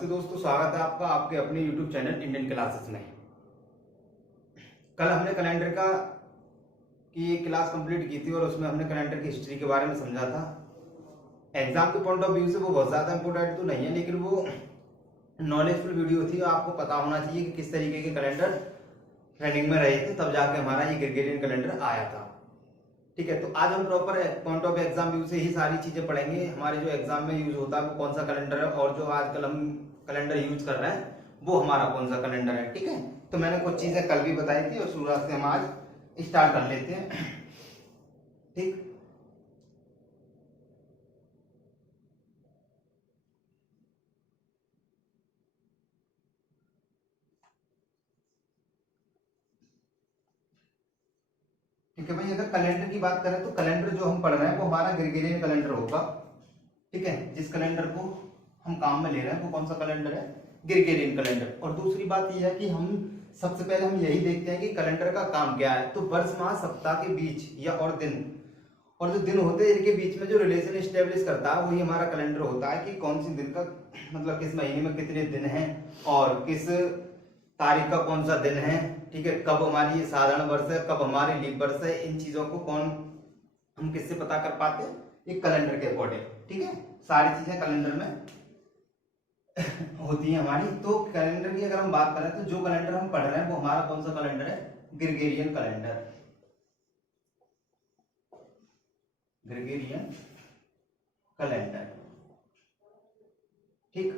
नमस्ते दोस्तों, स्वागत है आपका आपके अपने YouTube चैनल इंडियन क्लासेस में। कल हमने कैलेंडर की एक क्लास कंप्लीट की थी और उसमें हमने कैलेंडर की हिस्ट्री के बारे में समझा था। एग्जाम के पॉइंट ऑफ व्यू से वो बहुत ज़्यादा इंपॉर्टेंट तो नहीं है, लेकिन वो नॉलेजफुल वीडियो थी। आपको पता होना चाहिए कि किस तरीके के कैलेंडर रनिंग में रहे थे, तब जाके हमारा ये ग्रेगोरियन कैलेंडर आया था। ठीक है, तो आज हम proper point of exam view से ही सारी चीजें पढ़ेंगे। हमारे जो एग्जाम में यूज होता है वो कौन सा कैलेंडर है, और जो आजकल हम कैलेंडर यूज कर रहे हैं वो हमारा कौन सा कैलेंडर है। ठीक है, तो मैंने कुछ चीजें कल भी बताई थी और शुरुआत से हम आज स्टार्ट कर लेते हैं। ठीक, ठीक है भाई, अगर कैलेंडर की बात करें तो कैलेंडर जो हम पढ़ रहे हैं वो हमारा ग्रेगोरियन कैलेंडर होगा। ठीक है, जिस कैलेंडर को हम काम में ले रहे हैं वो कौन सा कैलेंडर है, ग्रेगोरियन कैलेंडर। और दूसरी बात यह है कि हम सबसे पहले हम यही देखते हैं कि कैलेंडर का काम क्या है। तो वर्ष माह सप्ताह के बीच या और जो दिन होते हैं इनके बीच में जो रिलेशन एस्टेब्लिश करता है वही हमारा कैलेंडर होता है। कि कौन सी दिन का मतलब किस महीने में कितने दिन हैं और किस तारीख का कौन सा दिन है। ठीक है, कब हमारी साधारण वर्ष है, कब हमारी लीप वर्ष है, इन चीजों को हम किससे पता कर पाते हैं, एक कैलेंडर के अकॉर्डिंग। ठीक है, सारी चीजें कैलेंडर में होती है हमारी। तो कैलेंडर की अगर हम बात करें तो जो कैलेंडर हम पढ़ रहे हैं वो हमारा कौन सा कैलेंडर है, ग्रेगोरियन कैलेंडर। Gregorian calendar. ठीक,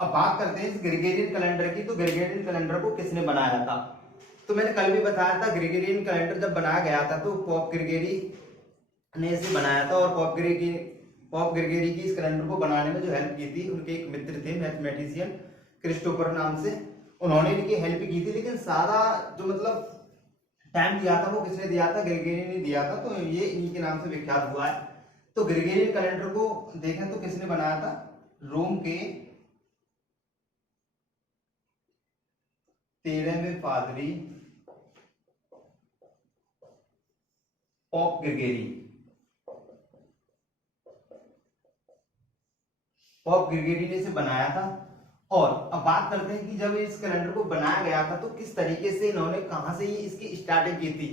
अब बात करते हैं इस ग्रेगोरियन कैलेंडर की। तो ग्रेगोरियन कैलेंडर को किसने बनाया था, तो मैंने कल भी बताया था। ग्रेगोरियन कैलेंडर जब बनाया गया था तो पोप ग्रेगरी ने इसे बनाया था। और पोप ग्रेगरी की इस कैलेंडर को बनाने में जो हेल्प की थी उनके एक मित्र थे, मैथमेटिशियन क्रिस्टोफर नाम से, उन्होंने इनकी हेल्प की थी। लेकिन सारा जो मतलब टाइम दिया था वो किसने दिया था, ग्रेगरी ने दिया था। तो ये इन्हीं के नाम से विख्यात हुआ है। तो ग्रेगोरियन कैलेंडर को देखें तो किसने बनाया था, रोम के 13वें पादरी पोप ग्रेगरी ने इसे बनाया था। और अब बात करते हैं कि जब इस कैलेंडर को बनाया गया था तो किस तरीके से इन्होंने कहां से ये इसकी स्टार्टिंग की थी।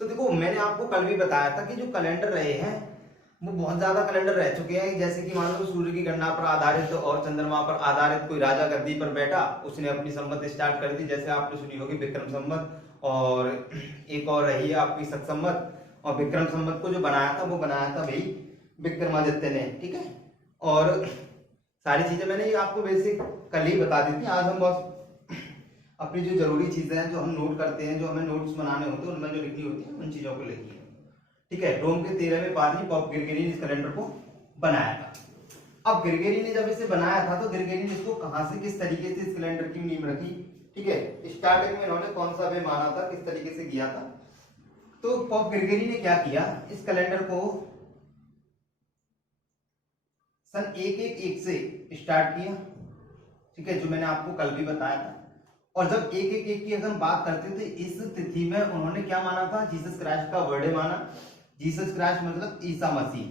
तो देखो, मैंने आपको कल भी बताया था कि जो कैलेंडर रहे हैं वो बहुत ज्यादा कैलेंडर रह चुके हैं। जैसे कि मान लो सूर्य की गणना पर आधारित और चंद्रमा पर आधारित कोई राजा गद्दी पर बैठा, उसने अपनी संमत स्टार्ट कर दी। जैसे आपने सुनी होगी विक्रम संवत, और एक और रही है आपकी सत संवत। और विक्रम संवत को जो बनाया था वो बनाया था भाई विक्रमादित्य ने। ठीक है, और सारी चीजें मैंने ये आपको बेसिक कल ही बता दी थी। आज हम बस अपनी जो जरूरी चीजें हैं जो हम नोट करते हैं, जो हमें नोट्स बनाने होते हैं, उनमें जो लिखनी होती है उन चीजों को लिखी है। ठीक है, रोम के 13वें पादरी पोप ग्रेगरी ने इस कैलेंडर को बनाया था। अब ग्रेगरी ने जब इसे बनाया था तो ग्रेगरी ने इसको कहां से किस तरीके से इस कैलेंडर की नींव रखी। ठीक है, स्टार्टिंग में इन्होंने कौन सा वे माना था, किस तरीके से किया था। तो पोप ग्रेगरी ने क्या किया, इस कैलेंडर को सन 111 से स्टार्ट किया। ठीक है, जो मैंने आपको कल भी बताया था। और जब 111 की अगर हम बात करते थे, इस तिथि में उन्होंने क्या माना था, जीसस क्राइस्ट का बर्थडे माना। जीसस क्राइस्ट मतलब ईसा मसीह,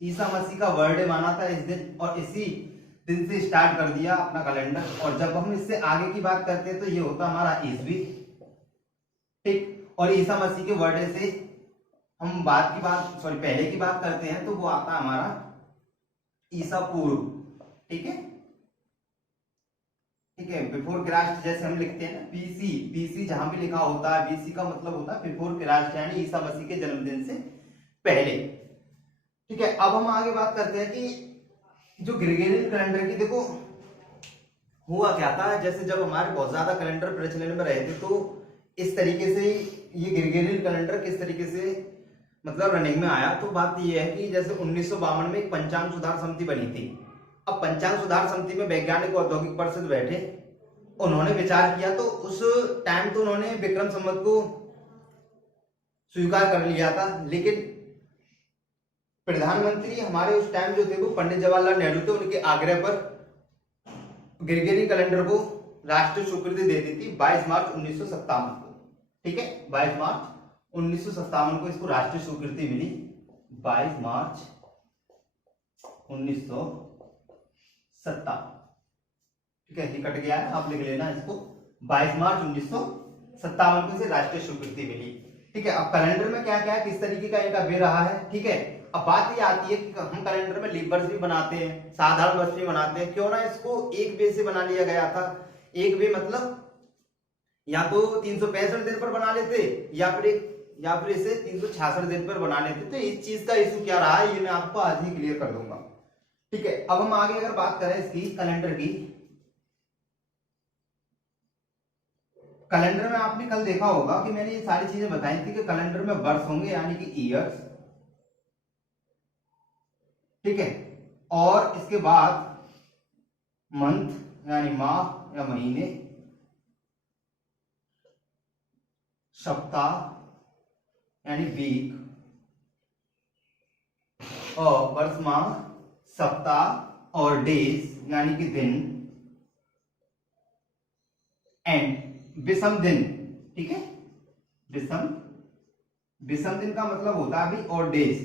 ईसा मसीह का बर्थडे माना था इस दिन, और इसी दिन से स्टार्ट कर दिया अपना कैलेंडर। और जब हम इससे आगे की बात करते हैं तो ये होता हमारा ईसवी। ठीक, और ईसा मसीह के बर्थडे से हम पहले की बात करते हैं तो वो आता है हमारा ईसा पूर्व। ठीक है, ठीक है, बिफोर क्राइस्ट जैसे हम लिखते हैं ना, बीसी जहां भी लिखा होता है, बीसी का मतलब होता है बिफोर क्राइस्ट, यानी ईसा मसीह के जन्मदिन से पहले। ठीक है, अब हम आगे बात करते हैं कि जो ग्रेगोरियन कैलेंडर की देखो हुआ क्या था। जैसे जब हमारे बहुत ज्यादा कैलेंडर प्रचलन में रहे थे तो इस तरीके से ये ग्रेगोरियन कैलेंडर किस तरीके से मतलब रनिंग में आया। तो बात यह है कि जैसे 1952 में एक पंचांग सुधार समिति बनी थी। अब पंचांग सुधार समिति में वैज्ञानिक औद्योगिक परिषद बैठे, उन्होंने विचार किया। तो उस टाइम तो उन्होंने विक्रम संवत को स्वीकार कर लिया था, लेकिन प्रधानमंत्री हमारे उस टाइम जो थे वो पंडित जवाहरलाल नेहरू थे। उनके आग्रह पर ग्रेगोरियन कैलेंडर को राष्ट्रीय स्वीकृति दे दी थी 22 मार्च 1957 को। ठीक है, 22 मार्च 1957 को इसको राष्ट्रीय स्वीकृति मिली। 22 मार्च 1957। ठीक है, ये कट गया है, आप लिख लेना इसको। 22 मार्च 1957 को इसे राष्ट्रीय स्वीकृति मिली। ठीक है, अब कैलेंडर में क्या क्या है, किस तरीके का इनका वे रहा है। ठीक है, अब बात ये आती है कि हम कैलेंडर में लीप वर्ष भी बनाते हैं, साधारण वर्ष भी बनाते हैं। क्यों ना इसको एक वे से बना लिया गया था। एक वे मतलब या तो 365 दिन पर बना लेते या फिर इसे 366 दिन पर बना लेते। तो इस चीज का इशू क्या रहा है ये मैं आपको आज ही क्लियर कर दूंगा। ठीक है, अब हम आगे अगर बात करें इसकी कैलेंडर की, कैलेंडर में आपने कल देखा होगा कि मैंने ये सारी चीजें बताई थी कि कैलेंडर में वर्ष होंगे यानी कि ईयर्स। ठीक है, और इसके बाद मंथ यानी माह या महीने, सप्ताह यानी वीक, और वर्ष माह सप्ताह और डेज यानी कि दिन, एंड विषम दिन। ठीक है, विषम दिन का मतलब होता है अभी और डेज।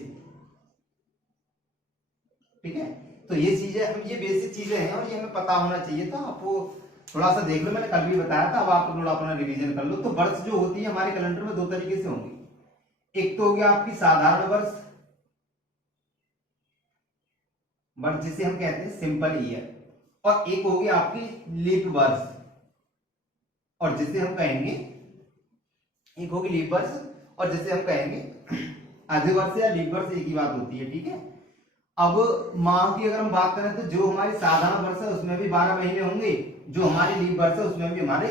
ठीक है, तो ये चीजें हम ये बेसिक चीजें हैं और ये हमें पता होना चाहिए था। आपको थोड़ा सा देख लो, मैंने कल भी बताया था, अब आप थोड़ा अपना रिवीजन कर लो। तो वर्ष जो होती है हमारे कैलेंडर में दो तरीके से होंगी। एक तो हो गया आपकी साधारण वर्ष जिसे हम कहते हैं सिंपल ईयर, और एक हो गया आपकी लीप वर्ष, और जिसे हम कहेंगे एक होगी लीप वर्ष और जिसे हम कहेंगे अधिवर्ष या लीप वर्ष, एक ही बात होती है। ठीक है, अब माह की अगर हम बात करें तो जो हमारी साधारण वर्ष है उसमें भी 12 महीने होंगे, जो हमारी लीप वर्ष है उसमें भी हमारे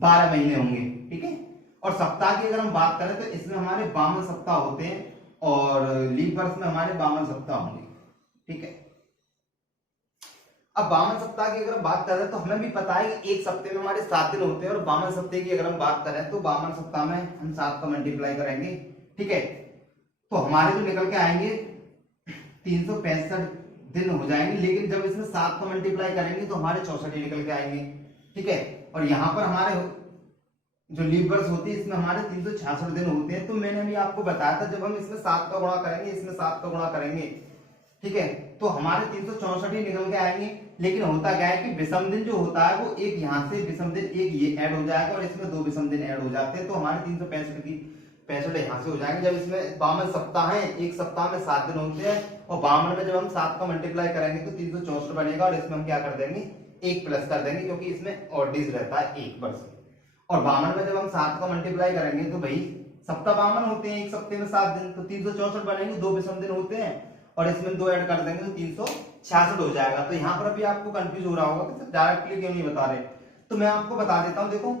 12 महीने होंगे। ठीक है, और सप्ताह की अगर हम बात करें तो इसमें हमारे 52 सप्ताह होते हैं और लीप वर्ष में हमारे 52 सप्ताह होंगे। ठीक है, अब 52 सप्ताह की अगर हम बात करें तो हमें भी पता है कि एक सप्ताह में हमारे 7 दिन होते हैं, और 52 सप्ताह की अगर हम बात करें तो 52 सप्ताह में हम 7 का मल्टीप्लाई करेंगे। ठीक है, तो हमारे जो निकल के आएंगे 365 दिन हो जाएंगे, लेकिन जब इसमें 7 का मल्टीप्लाई करेंगे तो हमारे 64 निकल के आएंगे। ठीक है, और यहाँ पर हमारे जो लीप वर्ष होती है इसमें हमारे 366 दिन होते हैं। तो मैंने अभी आपको बताया था जब हम इसमें 7 का गुणा करेंगे, इसमें 7 का गुणा करेंगे, ठीक है, तो हमारे 364 ही निकल के आएंगे। लेकिन होता क्या है कि विषम दिन जो होता है वो एक यहाँ से विषम दिन एक ये ऐड हो जाएगा और इसमें 2 विषम दिन ऐड हो जाते हैं, तो हमारे 365 यहाँ से हो जाएंगे। जब इसमें 52 सप्ताह है, एक सप्ताह में 7 दिन होते हैं, और 52 में जब हम 7 का मल्टीप्लाई करेंगे तो 364 बनेगा, और इसमें हम क्या कर देंगे 1 प्लस कर देंगे, क्योंकि इसमें ऑड डेज रहता है 1 वर्ष। और 52 में जब हम 7 का मल्टीप्लाई करेंगे तो भाई सप्ताह 52 होते हैं, एक सप्ताह में 7 दिन, तो 364 बनेंगे, 2 विषम दिन होते हैं, और इसमें 2 ऐड कर देंगे तो 366 हो जाएगा। तो यहाँ पर अभी आपको कंफ्यूज हो रहा होगा कि डायरेक्टली क्यों नहीं बता रहे, तो मैं आपको बता देता हूँ। देखो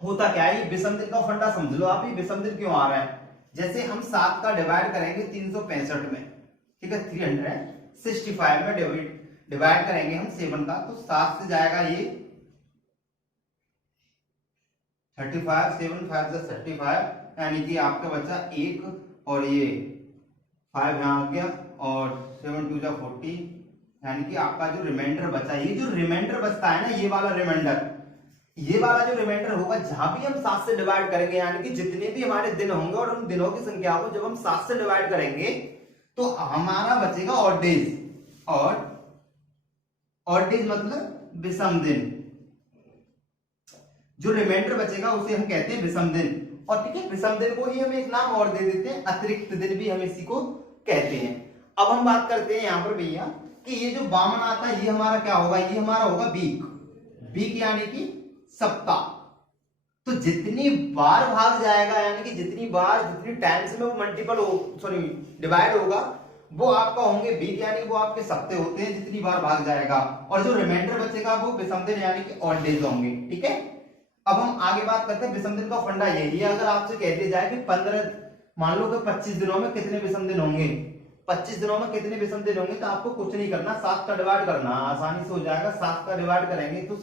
होता क्या है, विषम दिन का फंडा समझ लो आप, ये विषम दिन क्यों आ रहा है। जैसे हम 7 का डिवाइड करेंगे 365 में, ठीक है, 365 में डिवाइड करेंगे हम 7 का, तो 7 से जाएगा ये 35, 7 5 35, यानी कि आपका बचा 1, और ये 5 यहाँ आ गया, और 7 2 40, यानी कि आपका जो रिमाइंडर बचा, ये जो रिमाइंडर बचता है ना, ये वाला जो रिमाइंडर होगा, जहां भी हम 7 से डिवाइड करेंगे, यानी कि जितने भी हमारे दिन होंगे और उन दिनों की संख्या को जब हम 7 से डिवाइड करेंगे तो हमारा बचेगा ऑड डेज, और ऑड डेज मतलब विषम दिन। जो रिमाइंडर बचेगा उसे हम कहते हैं विषम दिन। और ठीक है, विषम दिन को ही हम एक नाम और दे देते हैं, अतिरिक्त दिन भी हम इसी को कहते हैं। अब हम बात करते हैं यहाँ पर भैया कि ये जो 52 आता है ये हमारा क्या होगा, ये हमारा होगा वीक यानी कि सप्ताह। तो जितनी बार भाग जाएगा, यानी कि जितनी टाइम्स में वो मल्टीपल डिवाइड होगा, वो आपका होंगे वीक, यानी कि वो आपके सप्ताह होते हैं, जितनी बार भाग जाएगा। और जो रिमाइंडर बचेगा वो विषम दिन यानी कि ऑड डेज होंगे। ठीक है, अब हम आगे बात करते हैं विषम दिन का फंडा यही है। अगर आपसे कह दिया जाए कि 15 मान लो कि 25 दिनों में कितने विषम दिन होंगे, 25 दिनों में कितने विषम दिन होंगे, तो आपको कुछ नहीं करना, 7 का डिवाइड करना, आसानी से हो जाएगा। 7 का डिवाइड करेंगे तो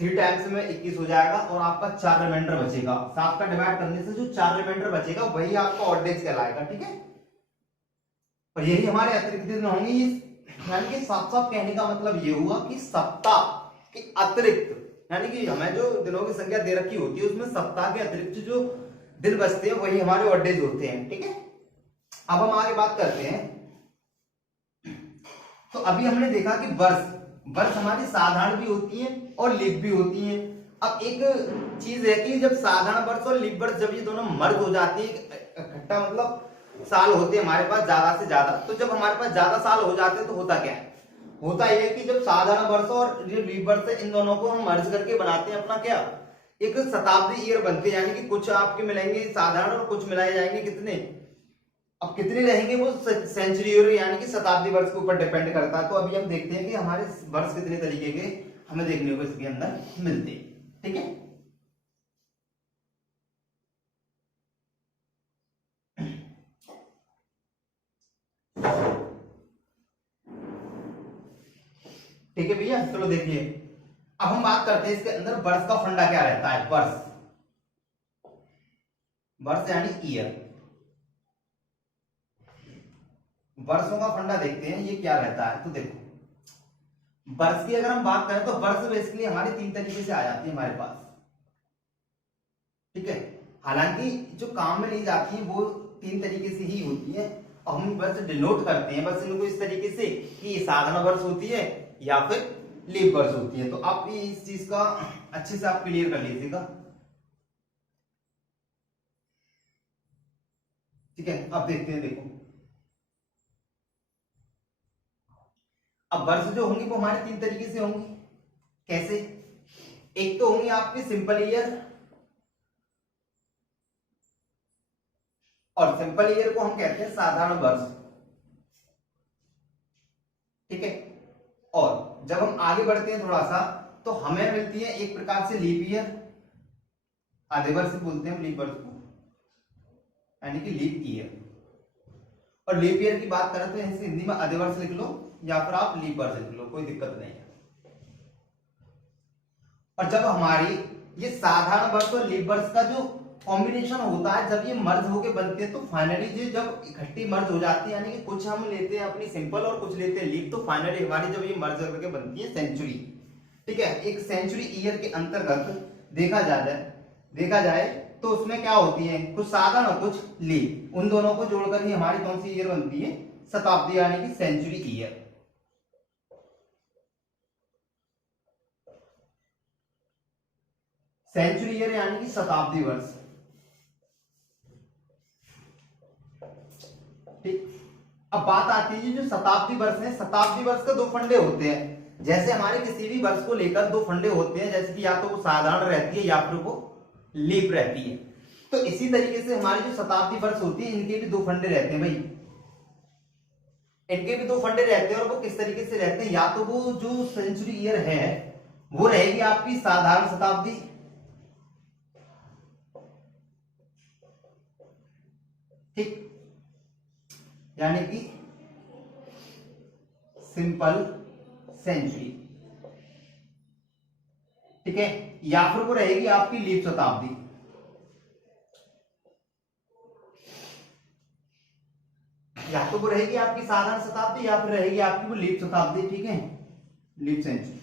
3 टाइम्स में 21 हो जाएगा, और आपका 4 रिमाइंडर बचेगा। 7 का डिवाइड करने से जो 4 रिमाइंडर बचेगा वही आपका ऑड डेज कहलाएगा। ठीक है, और यही हमारे अतिरिक्त दिन होंगे। यानी कि साफ साफ कहने का मतलब ये हुआ कि सप्ताह के अतिरिक्त, यानी कि हमें जो दिनों की संख्या दे रखी होती है उसमें सप्ताह के अतिरिक्त जो दिन बचते हैं वही हमारे ऑड डेज होते हैं। ठीक है, अब हम आगे बात करते हैं तो अभी हमने देखा कि वर्ष वर्ष हमारी साधारण भी होती है और लीप भी होती है। अब एक चीज है कि जब साधारण वर्ष और लीप वर्ष जब ये दोनों मर्ज हो जाती है इकट्ठा, मतलब साल होते हैं हमारे पास ज्यादा से ज्यादा, तो जब हमारे पास ज्यादा साल हो जाते हैं तो होता क्या है, होता यह है कि जब साधारण वर्ष और जो लीप वर्ष है इन दोनों को हम मर्ज करके बनाते हैं अपना क्या, एक शताब्दी ईयर बनते हैं। यानी कि कुछ आपके मिलेंगे साधारण और कुछ मिलाए जाएंगे कितने, अब कितने रहेंगे वो सेंचुरी ईयर यानी कि शताब्दी वर्ष के ऊपर डिपेंड करता है। तो अभी हम देखते हैं कि हमारे वर्ष कितने तरीके के हमें देखने को इसके अंदर मिलते हैं। ठीक है, ठीक है भैया, चलो देखिए अब हम बात करते हैं इसके अंदर वर्ष का फंडा क्या रहता है। वर्ष वर्ष यानी ईयर, वर्षों का फंडा देखते हैं ये क्या रहता है। तो देखो वर्ष की अगर हम बात करें तो वर्ष बेसिकली हमारे 3 तरीके से आ जाती है हमारे पास। ठीक है, हालांकि जो काम में ली जाती है वो 3 तरीके से ही होती है और हम बस डिनोट करते हैं बस इनको इस तरीके से कि ये साधारण वर्ष होती है या फिर लीप वर्ष होती है। तो आप इस चीज का अच्छे से आप क्लियर कर लीजिएगा। ठीक है, अब देखते हैं, देखो अब वर्ष जो होंगे वो हमारे 3 तरीके से होंगे। कैसे, एक तो होंगे आपके सिंपल ईयर, और सिंपल ईयर को हम कहते हैं साधारण वर्ष। ठीक है, और जब हम आगे बढ़ते हैं थोड़ा सा तो हमें मिलती है एक प्रकार से लीप ईयर, आधे वर्ष बोलते हैं हम लीप वर्ष को, यानी कि लीप ईयर। और लीप ईयर की बात करें तो इसे हिंदी में आधे वर्ष लिख लो या फिर आप लीप वर्ष लिख लो, कोई दिक्कत नहीं है। और जब हमारी ये साधारण वर्ष और लीप वर्ष का जो कॉम्बिनेशन होता है, जब ये मर्ज होके बनते हैं तो फाइनली ये जब इकट्ठी मर्ज हो जाती है, यानी कि कुछ हम लेते हैं अपनी सिंपल और कुछ लेते हैं लीप, तो फाइनली हमारी जब ये मर्ज करके बनती है सेंचुरी। ठीक है, एक सेंचुरी ईयर के अंतर्गत देखा जाए तो उसमें क्या होती है, कुछ साधारण और कुछ लीप, उन दोनों को जोड़कर ही हमारी कौन सी ईयर बनती है, शताब्दी यानी कि सेंचुरी ईयर। सेंचुरी ईयर यानी कि शताब्दी वर्ष। ठीक, अब बात आती है जो शताब्दी वर्ष है, शताब्दी वर्ष का 2 फंडे होते हैं। जैसे हमारे किसी भी वर्ष को लेकर 2 फंडे होते हैं, जैसे कि या तो वो साधारण रहती है या फिर वो लीप रहती है। तो इसी तरीके से हमारी जो शताब्दी वर्ष होती है इनके भी 2 फंडे रहते हैं भाई, इनके भी 2 फंडे रहते हैं। और वो किस तरीके से रहते हैं, या तो वो जो सेंचुरी ईयर है वो रहेगी आपकी साधारण शताब्दी, ठीक, यानी कि सिंपल सेंचुरी। ठीक है, या फिर वो रहेगी आपकी लीप शताब्दी। या तो वो रहेगी आपकी साधारण शताब्दी या फिर रहेगी आपकी वो लीप शताब्दी। ठीक है, लीप सेंचुरी,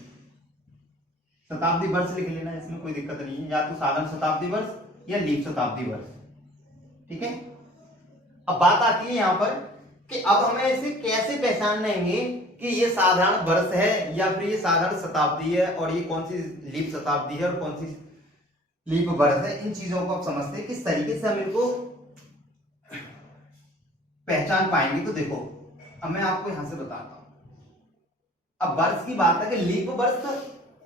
शताब्दी वर्ष लिख लेना, इसमें कोई दिक्कत नहीं है, या तो साधारण शताब्दी वर्ष या लीप शताब्दी वर्ष। ठीक है, अब बात आती है यहां पर कि अब हमें इसे कैसे पहचान लेंगे कि ये साधारण वर्ष है या फिर ये साधारण शताब्दी है और ये कौन सी लीप शताब्दी है और कौन सी लीप वर्ष है। इन चीजों को आप समझते हैं किस तरीके से हम इनको पहचान पाएंगे। तो देखो अब मैं आपको यहां से बताता हूं। अब वर्ष की बात है कि लीप वर्ष,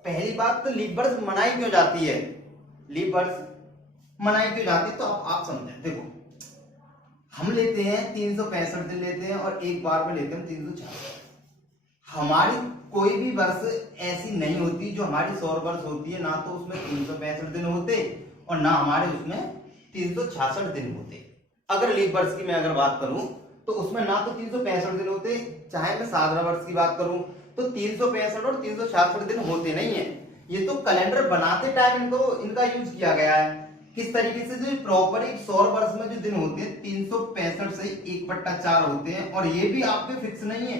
पहली बात तो लीप वर्ष मनाई क्यों जाती है, लीप वर्ष मनाई क्यों जाती है, तो आप समझें। देखो हम लेते हैं 365 दिन लेते हैं और एक बार में लेते हैं 366। हमारी कोई भी वर्ष ऐसी नहीं होती जो हमारी सौर वर्ष होती है, ना तो उसमें 365 दिन होते और ना हमारे उसमें 366 दिन होते। अगर लीप वर्ष की मैं अगर बात करूं तो उसमें ना तो 365 दिन होते, चाहे मैं साधारण वर्ष की बात करूं तो 365 और 366 दिन होते नहीं है। ये तो कैलेंडर बनाते टाइम इनका यूज किया गया है। किस तरीके से, जो प्रॉपर एक सौर वर्ष में जो दिन होते हैं 365 से 1/4 होते हैं, और ये भी आपके फिक्स नहीं है,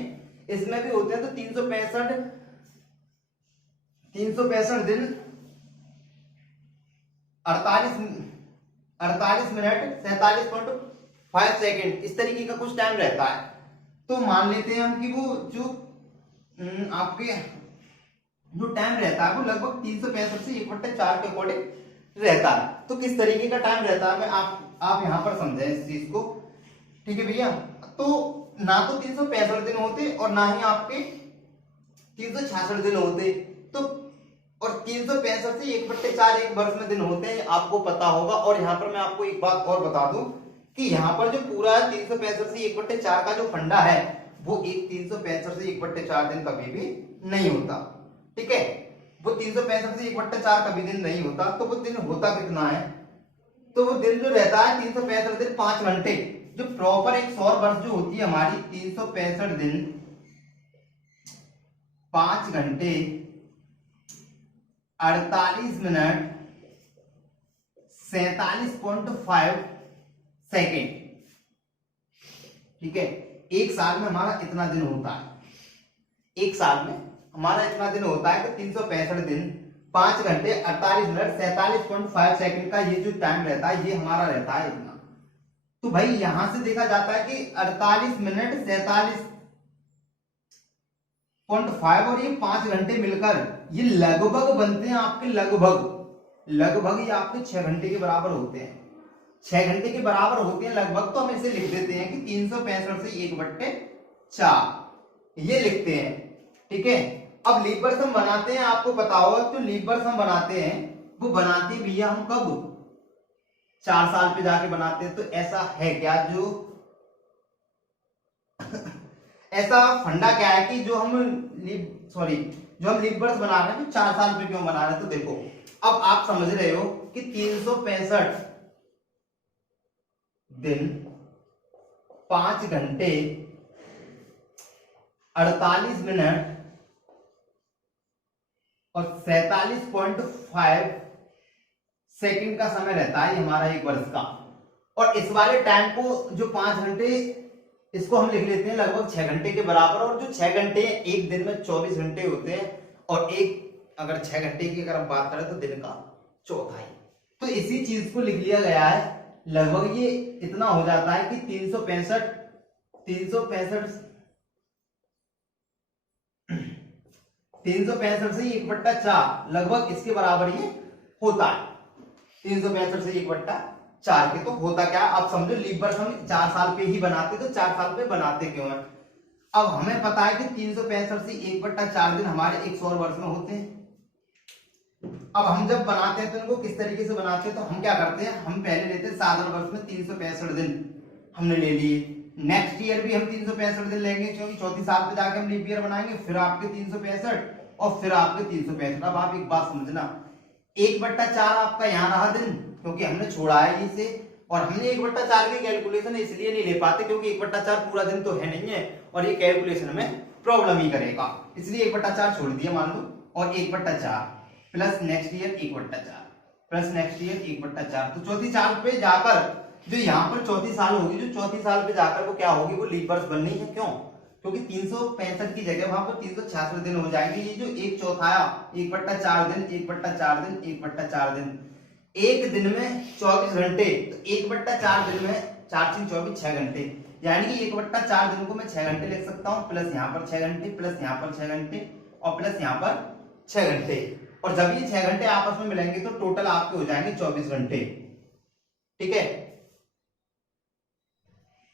इसमें भी होते हैं। तो 365 दिन 48 मिनट 47.5 सेकेंड, इस तरीके का कुछ टाइम रहता है। तो मान लेते हैं हम कि वो जो आपके जो टाइम रहता है वो लगभग 365 से 1/4 के अकॉर्डिंग रहता है। तो किस तरीके का टाइम रहता है मैं आप यहाँ पर समझें इस चीज को, ठीक है भैया। तो ना तो 365 दिन होते और ना ही आपके 366 दिन होते, तो और 365 से 1/4 एक वर्ष में दिन होते हैं, आपको पता होगा। और यहाँ पर मैं आपको एक बात और बता दूं कि यहाँ पर जो पूरा 365 से 1/4 का जो फंडा है वो एक 365 से 1/4 दिन कभी भी नहीं होता, ठीक है। वो 365 से 1/4 कभी दिन नहीं होता। तो वो दिन होता कितना है, तो वो दिन जो रहता है 365 दिन 5 घंटे, जो प्रॉपर एक सौर वर्ष जो होती है हमारी 365 दिन 5 घंटे 48 मिनट 47.5 सेकेंड, ठीक है। एक साल में हमारा इतना दिन होता है, एक साल में हमारा इतना दिन होता है कि 365 दिन 5 घंटे 48 मिनट 47.5 सेकेंड का ये जो टाइम रहता है ये हमारा रहता है इतना। तो भाई यहां से देखा जाता है कि 48 मिनट 47.5 और ये 5 घंटे मिलकर ये लगभग बनते हैं आपके लगभग ये आपके 6 घंटे के बराबर होते हैं, 6 घंटे के बराबर होते हैं लगभग। तो हम इसे लिख देते हैं कि 365 से 1/4 ये लिखते हैं, ठीक है। अब लीप वर्ष हम बनाते हैं, आपको पता होगा तो लीप वर्ष हम बनाते हैं वो बनाते भैया हम कब 4 साल पे जाके बनाते हैं। तो ऐसा है क्या जो ऐसा फंडा क्या है कि जो हम लीप वर्ष बना रहे हैं तो 4 साल पे क्यों बना रहे हैं। तो देखो अब आप समझ रहे हो कि 365 दिन 5 घंटे 48 मिनट और 47.5 सेकंड का समय रहता है हमारा एक वर्ष का। और इस वाले टाइम को जो 5 घंटे इसको हम लिख लेते हैं लगभग 6 घंटे के बराबर। और जो 6 घंटे एक दिन में 24 घंटे होते हैं और एक अगर 6 घंटे की अगर हम बात करें तो दिन का चौथाई। तो इसी चीज को लिख लिया गया है, लगभग ये इतना हो जाता है कि 365 से 1/4 लगभग इसके बराबर ये होता है। 365 से 1/4 के तो होता क्या आप समझो, लीप वर्ष हम 4 साल पे ही बनाते, तो 4 साल पे बनाते क्यों है। अब हमें पता है कि 365 से 1/4 दिन हमारे एक सौर वर्ष में होते हैं। अब हम जब बनाते हैं तो इनको किस तरीके से बनाते हैं, तो हम क्या करते हैं, हम पहले लेते हैं साधारण वर्ष में 365 दिन हमने ले लिए। नेक्स्ट ईयर भी हम 365 दिन लेंगे क्योंकि चौथी साल पे जाके हम लीप ईयर बनाएंगे, फिर आपके 365 और फिर आपके 365। अब आप एक बात समझना, 1/4 आपका यहाँ रहा दिन क्योंकि हमने छोड़ा है इसे, और हमने 1/4 की कैलकुलेशन इसलिए नहीं ले पाते क्योंकि 1/4 पूरा दिन तो है नहीं है और ये कैलकुलेशन में प्रॉब्लम ही करेगा, इसलिए 1/4 छोड़ दिया मान लो। और 1/4 plus next year 1/4 plus next year 1/4। तो चौथी साल पे जाकर जो यहाँ पर चौथी साल होगी, जो चौथी साल पे जाकर वो क्या होगी, वो लीप वर्ष बननी है। क्यों, क्योंकि 365 की जगह वहां पर 366 दिन हो जाएंगे। ये जो एक चौथाया 1/4 दिन 1/4 दिन 1/4 दिन, एक दिन में 24 घंटे, तो 1/4 दिन में 4 3 24 6 घंटे, यानी कि 1/4 दिन को मैं 6 घंटे लिख सकता हूँ, प्लस यहाँ पर 6 घंटे, प्लस यहाँ पर 6 घंटे और प्लस यहाँ पर 6 घंटे। और जब ये 6 घंटे आपस में मिलेंगे तो टोटल आपके हो जाएंगे 24 घंटे, ठीक है।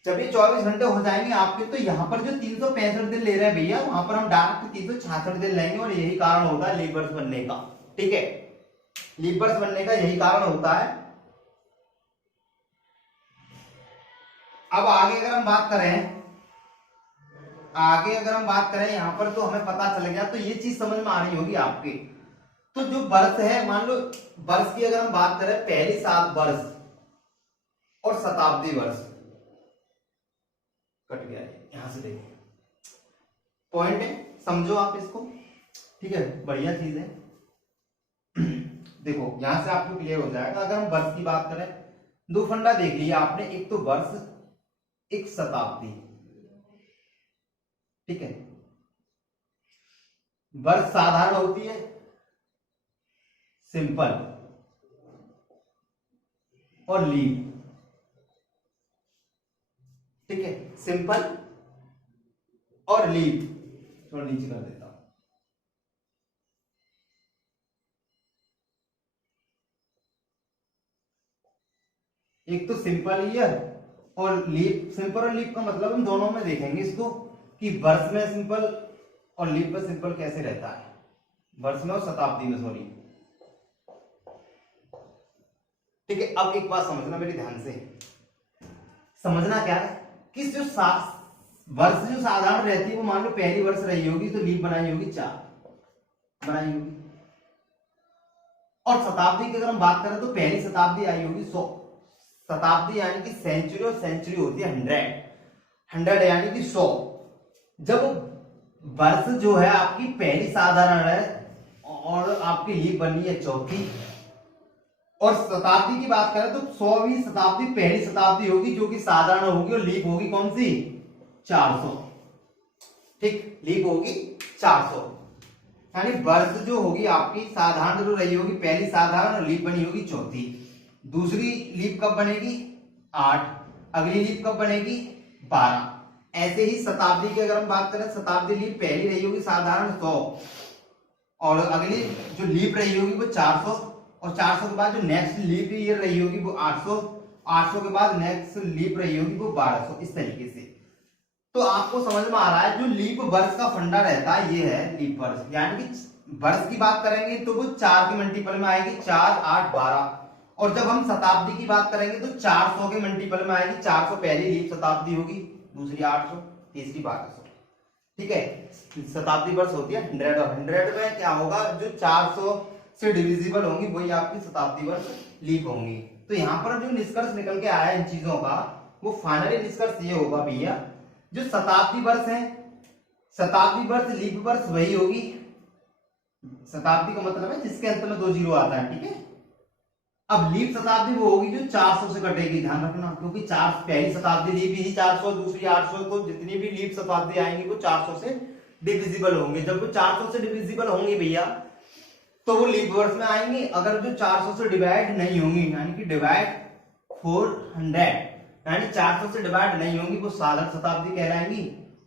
जब ये 24 घंटे हो जाएंगे आपके, तो यहाँ पर जो 365 दिन ले रहे हैं भैया, वहां पर हम डायरेक्ट 366 दिन लेंगे। और यही कारण होता है लीप वर्ष बनने का, ठीक है। लीप वर्ष बनने का यही कारण होता है। अब आगे अगर हम बात करें यहाँ पर, तो हमें पता चल गया, तो ये चीज समझ में आ रही होगी आपके। तो जो वर्ष है, मान लो वर्ष की अगर हम बात करें, पहली साल वर्ष और शताब्दी वर्ष, कट गया यहां से, देखिए पॉइंट है, समझो आप इसको, ठीक है, बढ़िया चीज है। देखो यहां से आपको क्लियर हो जाएगा। अगर हम वर्ष की बात करें, दो फंडा देख लिया आपने, एक तो वर्ष, एक शताब्दी, ठीक है। वर्ष साधारण होती है, सिंपल, और लीप, ठीक है, सिंपल और लीप। थोड़ा नीचे कर देता हूं। एक तो सिंपल ईयर और लीप। सिंपल और लीप का मतलब हम दोनों में देखेंगे इसको कि वर्ष में सिंपल और लीप में सिंपल कैसे रहता है, वर्ष में और शताब्दी में, सॉरी। ठीक है, अब एक बात समझना मेरे ध्यान से, समझना क्या है कि जो वर्ष जो साधारण रहती है वो मान लो पहली वर्ष रही होगी तो लीप बनाई होगी 4 बनाई होगी, और शताब्दी की अगर हम बात करें तो पहली शताब्दी आई होगी 100 शताब्दी, यानी कि सेंचुरी, और सेंचुरी होती है 100 यानी कि 100। जब वर्ष जो है आपकी पहली साधारण है और आपकी लीप बनी है चौथी, और शताब्दी की बात करें तो 100वीं शताब्दी पहली शताब्दी होगी जो कि साधारण होगी, और लीप होगी कौन सी 400। ठीक, लीप होगी 400, यानी वर्ष जो होगी आपकी साधारण जो रही होगी पहली साधारण, और लीप बनी होगी चौथी। दूसरी लीप कब बनेगी 8, अगली लीप कब बनेगी 12। ऐसे ही शताब्दी की अगर हम बात करें, शताब्दी लीप पहली रही होगी साधारण 100, और अगली जो लीप रही होगी वो 400, और 400 के बाद जो नेक्स्ट लीप ईयर रही होगी वो 800, 800 के बाद नेक्स्ट लीप रही होगी वो 1200। इस तरीके से तो आपको समझ में आ रहा है जो लीप वर्ष का फंडा रहता है ये है लीप वर्ष, यानी कि वर्ष की बात करेंगे तो वो 4 के मल्टीपल में आएगी, 4, 8, 12। और जब हम शताब्दी की बात करेंगे तो 400 के मल्टीपल में आएगी, 400 पहली लीप शताब्दी होगी, दूसरी 800, तीसरी 1200। ठीक है, शताब्दी वर्ष होती है 100, और 100 में क्या होगा जो 400 से डिविजिबल होंगी वही आपकी शताब्दी वर्ष लीप होंगी। तो यहाँ पर जो निष्कर्ष निकल के आया है इन चीजों का, वो फाइनली निष्कर्ष ये होगा भैया, जो शताब्दी वर्ष है, शताब्दी वर्ष लीप वर्ष वही होगी। शताब्दी का मतलब है जिसके अंत में 2 जीरो आता है। ठीक है, अब लीप शताब्दी वो होगी जो 400 से कटेगी, ध्यान रखना, क्योंकि पहली शताब्दी लीप ही 400, दूसरी 800, तो जितनी भी लीप शताब्दी आएंगी वो 400 से डिविजिबल होंगे। जब वो 400 से डिविजिबल होंगी भैया तो वो लीप वर्ष में आएंगी। अगर जो 400 से डिवाइड नहीं होंगी, यानी कि डिवाइड 400, यानी 400 से डिवाइड नहीं होंगी, वो साधारण शताब्दी कहलाएंगी,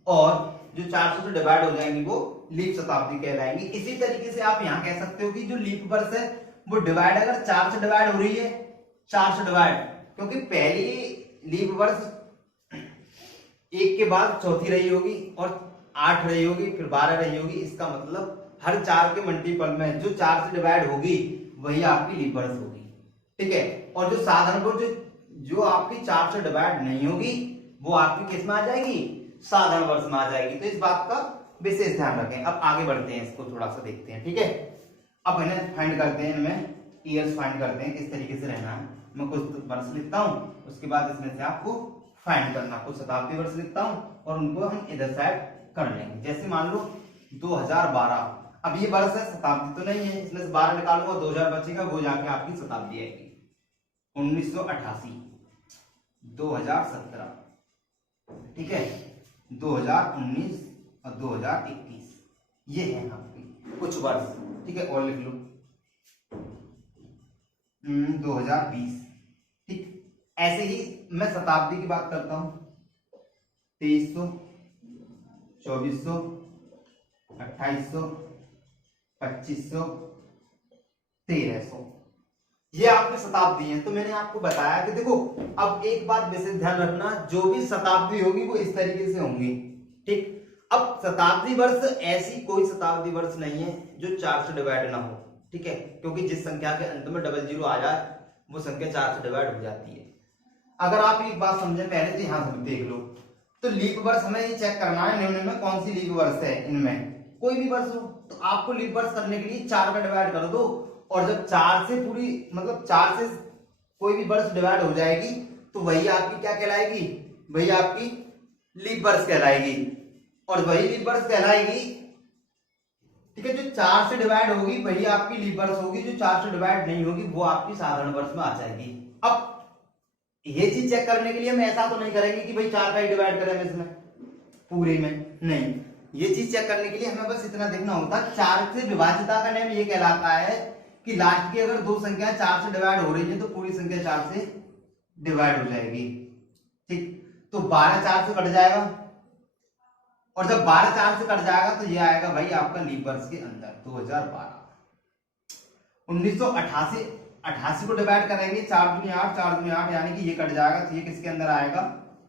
और जो 400 से डिवाइड हो जाएंगी वो लीप शताब्दी कहलाएंगी। इसी तरीके से आप यहाँ कह सकते हो कि जो लीप वर्ष है वो डिवाइड अगर 4 से डिवाइड हो रही है, 4 से डिवाइड, क्योंकि पहली लीप वर्ष 1 के बाद चौथी रही होगी, और 8 रही होगी, फिर 12 रही होगी। इसका मतलब हर 4 के मल्टीपल में जो 4 से डिवाइड होगी वही आपकी लीप वर्ष होगी। ठीक है, और जो साधारण वर्ष जो आपकी 4 से डिवाइड नहीं होगी वो आपकी किस में आ जाएगी, साधारण वर्ष में आ जाएगी। तो इस बात का विशेष ध्यान रखें। अब आगे बढ़ते हैं, इसको थोड़ा सा देखते हैं। ठीक है, अब इन्हें फाइंड करते हैं, इनमें ईयर्स फाइंड करते हैं किस तरीके से रहना है। मैं कुछ वर्ष लिखता हूं, उसके बाद इसमें से आपको फाइंड करना। कुछ शताब्दी वर्ष लिखता हूं और उनको हम इधर साइड कर लेंगे। जैसे मान लो 2012, अब ये वर्ष है, शताब्दी तो नहीं है, इसमें से 12 निकालूंगा, 2000 बचेगा, वो जाके आपकी शताब्दी आएगी। 1988, 2017, ठीक है, 2019 और 2021, ये है आपकी कुछ वर्ष। ठीक है, और लिख लो 2020। ठीक, ऐसे ही मैं शताब्दी की बात करता हूं, 2300, 2400, 2800, 2500, 1300, ये आपकी शताब्दी है। तो मैंने आपको बताया कि देखो, अब एक बात विशेष ध्यान रखना, जो भी शताब्दी होगी वो इस तरीके से होंगी। ठीक, अब शताब्दी वर्ष ऐसी कोई शताब्दी वर्ष नहीं है जो 4 से डिवाइड ना हो। ठीक है, क्योंकि जिस संख्या के अंत में डबल जीरो आ जाए वो संख्या 4 से डिवाइड हो जाती है। अगर आप एक बात समझें पहले तो यहां से देख लो, तो लीप वर्ष हमें ये चेक करना है निम्न में कौन सी लीप वर्ष है। इनमें कोई भी वर्ष हो तो आपको लीप वर्ष करने के लिए 4 का डिवाइड कर दो, और जब 4 से पूरी मतलब 4 से कोई भी वर्ष डिवाइड हो जाएगी तो वही आपकी क्या कहलाएगी, वही आपकी लीप वर्ष कहलाएगी। और वही लीप वर्ष कहलाएगी, ठीक है, जो 4 से डिवाइड होगी वही आपकी लीप वर्ष होगी, जो 4 से डिवाइड नहीं होगी वो आपकी साधारण वर्ष में आ जाएगी। अब ये चीज चेक करने के लिए हम ऐसा तो नहीं करेंगे कि भाई 4 का ही डिवाइड करें इसमें पूरे में, नहीं। ये चीज चेक करने के लिए हमें बस इतना देखना होता है, 4 से विभाज्यता का नियम ये कहलाता है कि लास्ट की अगर दो संख्या 4 से डिवाइड हो रही है तो पूरी संख्या 4 से डिवाइड हो जाएगी। ठीक, तो 12 4 से कट जाएगा, और जब 12 4 से कट जाएगा तो ये आएगा भाई आपका लीप वर्ष के अंदर 2012। 1988 88 को डिवाइड करेंगे 4 दूनी 8 4 दूनी 8 यानी कि ये कट जाएगा तो ये किसके अंदर आएगा,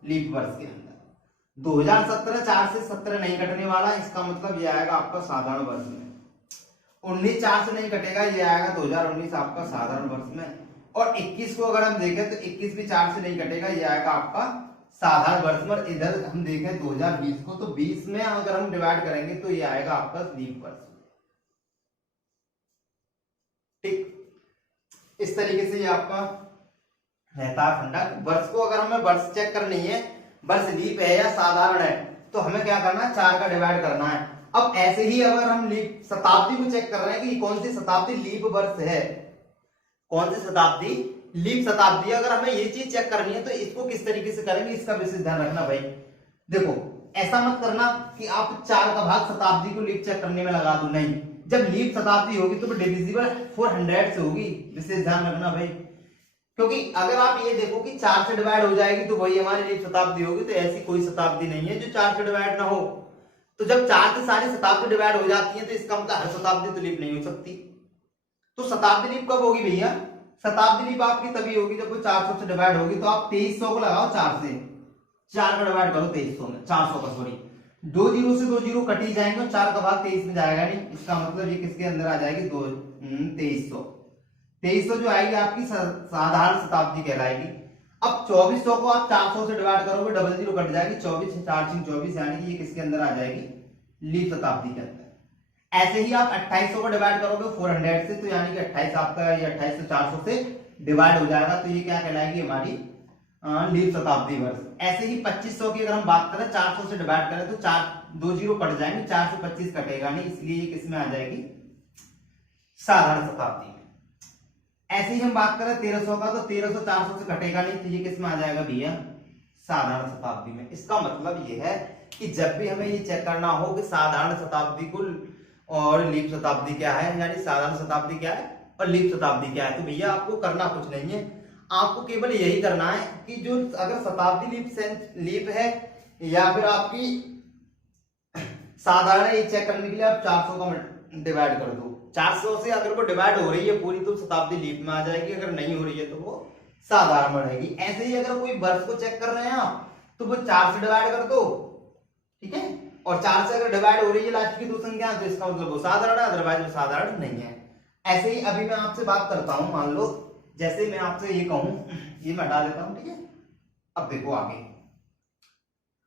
लीप वर्ष के अंदर। 2017 4 से 17 नहीं कटने वाला, इसका मतलब ये आएगा आपका साधारण वर्ष में। 19 4 से नहीं कटेगा, ये आएगा 2019 आपका साधारण वर्ष में। और 21 को अगर हम देखें तो 21 भी 4 से नहीं कटेगा, ये आएगा आपका साधारण वर्ष में। इधर हम देखें 2020 को तो 20 में अगर हम डिवाइड करेंगे तो ये आएगा आपका लीप वर्ष। ठीक, इस तरीके से ये आपका रहता है फंडा। वर्ष को अगर हमें वर्ष चेक करनी है, वर्ष लीप है या साधारण है, तो हमें क्या करना है, 4 का डिवाइड करना है। अब ऐसे ही अगर हम लीप शताब्दी को चेक कर रहे हैं कि कौन सी शताब्दी लीप वर्ष है, कौन सी शताब्दी लीप शताब्दी, अगर हमें ये चीज चेक करनी है तो इसको किस तरीके से करेंगे, इसका विशेष ध्यान रखना भाई। देखो ऐसा मत करना कि आप 4 का भाग शताब्दी को लीप चेक करने में लगा दो, नहीं। जब लीप शताब्दी होगी तो डिविजिबल 400 से होगी, विशेष ध्यान रखना भाई। क्योंकि अगर आप ये देखो कि 4 से डिवाइड हो जाएगी तो वही हमारी लीप शताब्दी होगी, तो ऐसी कोई शताब्दी नहीं है जो 4 से डिवाइड ना हो। तो जब 4 से सारी शताब्दी डिवाइड हो जाती है तो इसका मतलब हर शताब्दी तो लीप नहीं हो सकती। तो शताब्दी लीप कब होगी भैया, शताब्दी लीप आपकी तभी होगी जब वो 400 से डिवाइड होगी। तो आप 2300 को लगाओ 4 से, 4 का डिवाइड करो 2300 में, 400 का सॉरी, 2 जीरो से 2 जीरो कटी जाएंगे और 4 का भाग 23 में जाएगा नहीं, इसका मतलब ये किसके अंदर आ जाएगी, 2300। 2300 जो आएगी आपकी साधारण शताब्दी कहलाएगी। अब 2400 को आप 400 से डिवाइड करोगे, डबल जीरो कट जाएगी, 24 4 6 24 यानी कि ये किसके अंदर आ जाएगी, लीप शताब्दी के अंदर। ऐसे ही आप 2800 को डिवाइड करोगे 400 से, तो यानी कि 28 आपका ये 28 से 400 से डिवाइड हो जाएगा, तो ये क्या कहलाएगी, हमारी लीप शताब्दी वर्ष। ऐसे ही 2500 की अगर हम बात करें 400 से डिवाइड करें तो 2 जीरो कट जाएंगे, 4 से 25 कटेगा नहीं, इसलिए ये किसमें आ जाएगी, साधारण शताब्दी में। ऐसे ही हम बात करें 1300 का, तो 1300 400 से कटेगा नहीं, तो ये किसमें आ जाएगा भैया, साधारण शताब्दी में। इसका मतलब ये है कि जब भी हमें ये चेक करना हो कि साधारण शताब्दी को और लीप शताब्दी क्या है, यानी साधारण शताब्दी क्या है और लीप शताब्दी क्या है, तो भैया आपको करना कुछ नहीं है, आपको केवल यही करना है कि जो अगर शताब्दी लीप है या फिर आपकी साधारण है, ये चेक करने के लिए आप 400 का डिवाइड कर दो। 400 से अगर वो डिवाइड हो रही है पूरी तो शताब्दी लीप में आ जाएगी, अगर नहीं हो रही है तो वो साधारण में रहेगी। ऐसे ही अगर कोई वर्ष को चेक कर रहे हैं आप तो वो 4 से डिवाइड कर दो, ठीक है, और 4 से अगर डिवाइड हो रही है लास्ट की 2 संख्या तो इसका मतलब वो साधारण है, अदरवाइज वो साधारण नहीं है। ऐसे ही अभी मैं आपसे बात करता हूं, मान लो जैसे मैं आपसे ये कहूं, ये मैं हटा देता हूं, ठीक है। अब देखो आगे,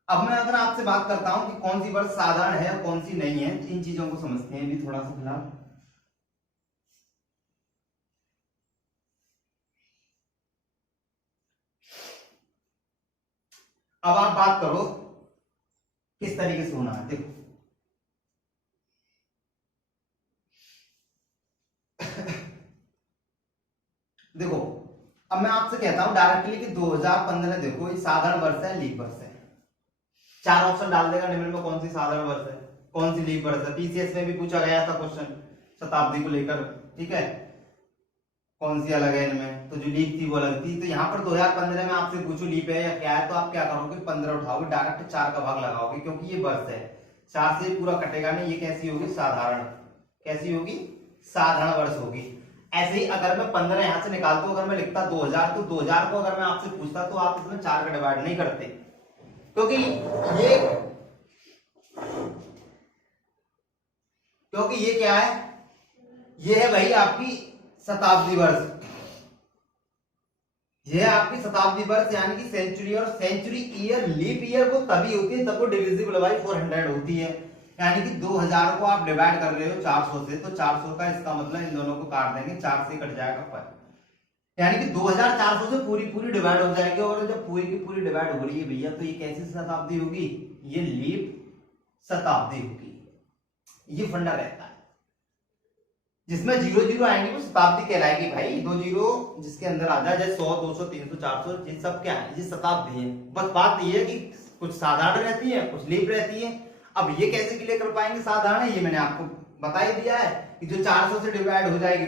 अब मैं अगर आपसे बात करता हूं कि कौन सी वर्ष साधारण है और कौन सी नहीं है, इन चीजों को समझते हैं भी थोड़ा सा फिलहाल। अब आप बात करो किस तरीके से होना है, देखो देखो अब मैं आपसे कहता हूं डायरेक्टली कि 2015 देखो ये साधारण वर्ष है, लीप वर्ष है। 4 ऑप्शन डाल देगा निम्न में कौन सी साधारण वर्ष है, कौन सी लीप वर्ष है। पीसीएस में भी पूछा गया था क्वेश्चन शताब्दी को लेकर, ठीक है, कौन सी अलग है इनमें, तो जो लीप थी वो अलग थी। तो यहाँ पर 2015 में आपसे पूछो लीप है या क्या है, तो आप क्या करोगे, 15 उठाओगे, डायरेक्ट 4 का भाग लगाओगे, क्योंकि ये वर्ष है, 4 से पूरा कटेगा नहीं, ये कैसी होगी, साधारण, कैसी होगी, साधारण वर्ष होगी। ऐसे ही अगर मैं 15 यहां से निकालता हूं, अगर मैं लिखता 2000, तो 2000 को अगर मैं आपसे पूछता तो आप इसमें 4 का डिवाइड नहीं करते, क्योंकि ये क्या है, ये है भाई आपकी शताब्दी वर्ष, ये है आपकी शताब्दी वर्ष, यानी कि सेंचुरी। और सेंचुरी ईयर, लीप ईयर वो तभी होती है तब वो डिविजिबल बाई 400 होती है, यानी कि 2000 को आप डिवाइड कर रहे हो 400 से, तो 400 का इसका मतलब इन दोनों को काट देंगे, 4 से कट जाएगा 5, यानी कि 2400 से पूरी पूरी डिवाइड हो जाएगी। और जब पूरी की पूरी डिवाइड हो रही है भैया, तो ये कैसी शताब्दी होगी, ये लीप शताब्दी होगी। ये फंडा रहता है, जिसमें 0 0 आएंगे वो शताब्दी कहलाएगी भाई। 2 जीरो जिसके अंदर आ जाए, जैसे 100 200 300 400, ये सब क्या है, ये शताब्दी है। बस बात ये है कि कुछ साधारण रहती है, कुछ लीप रहती है। अब ये कैसे क्लियर कर पाएंगे साधारण है, ये मैंने आपको बता ही दिया है कि जो 400 से डिवाइड हो जाएगी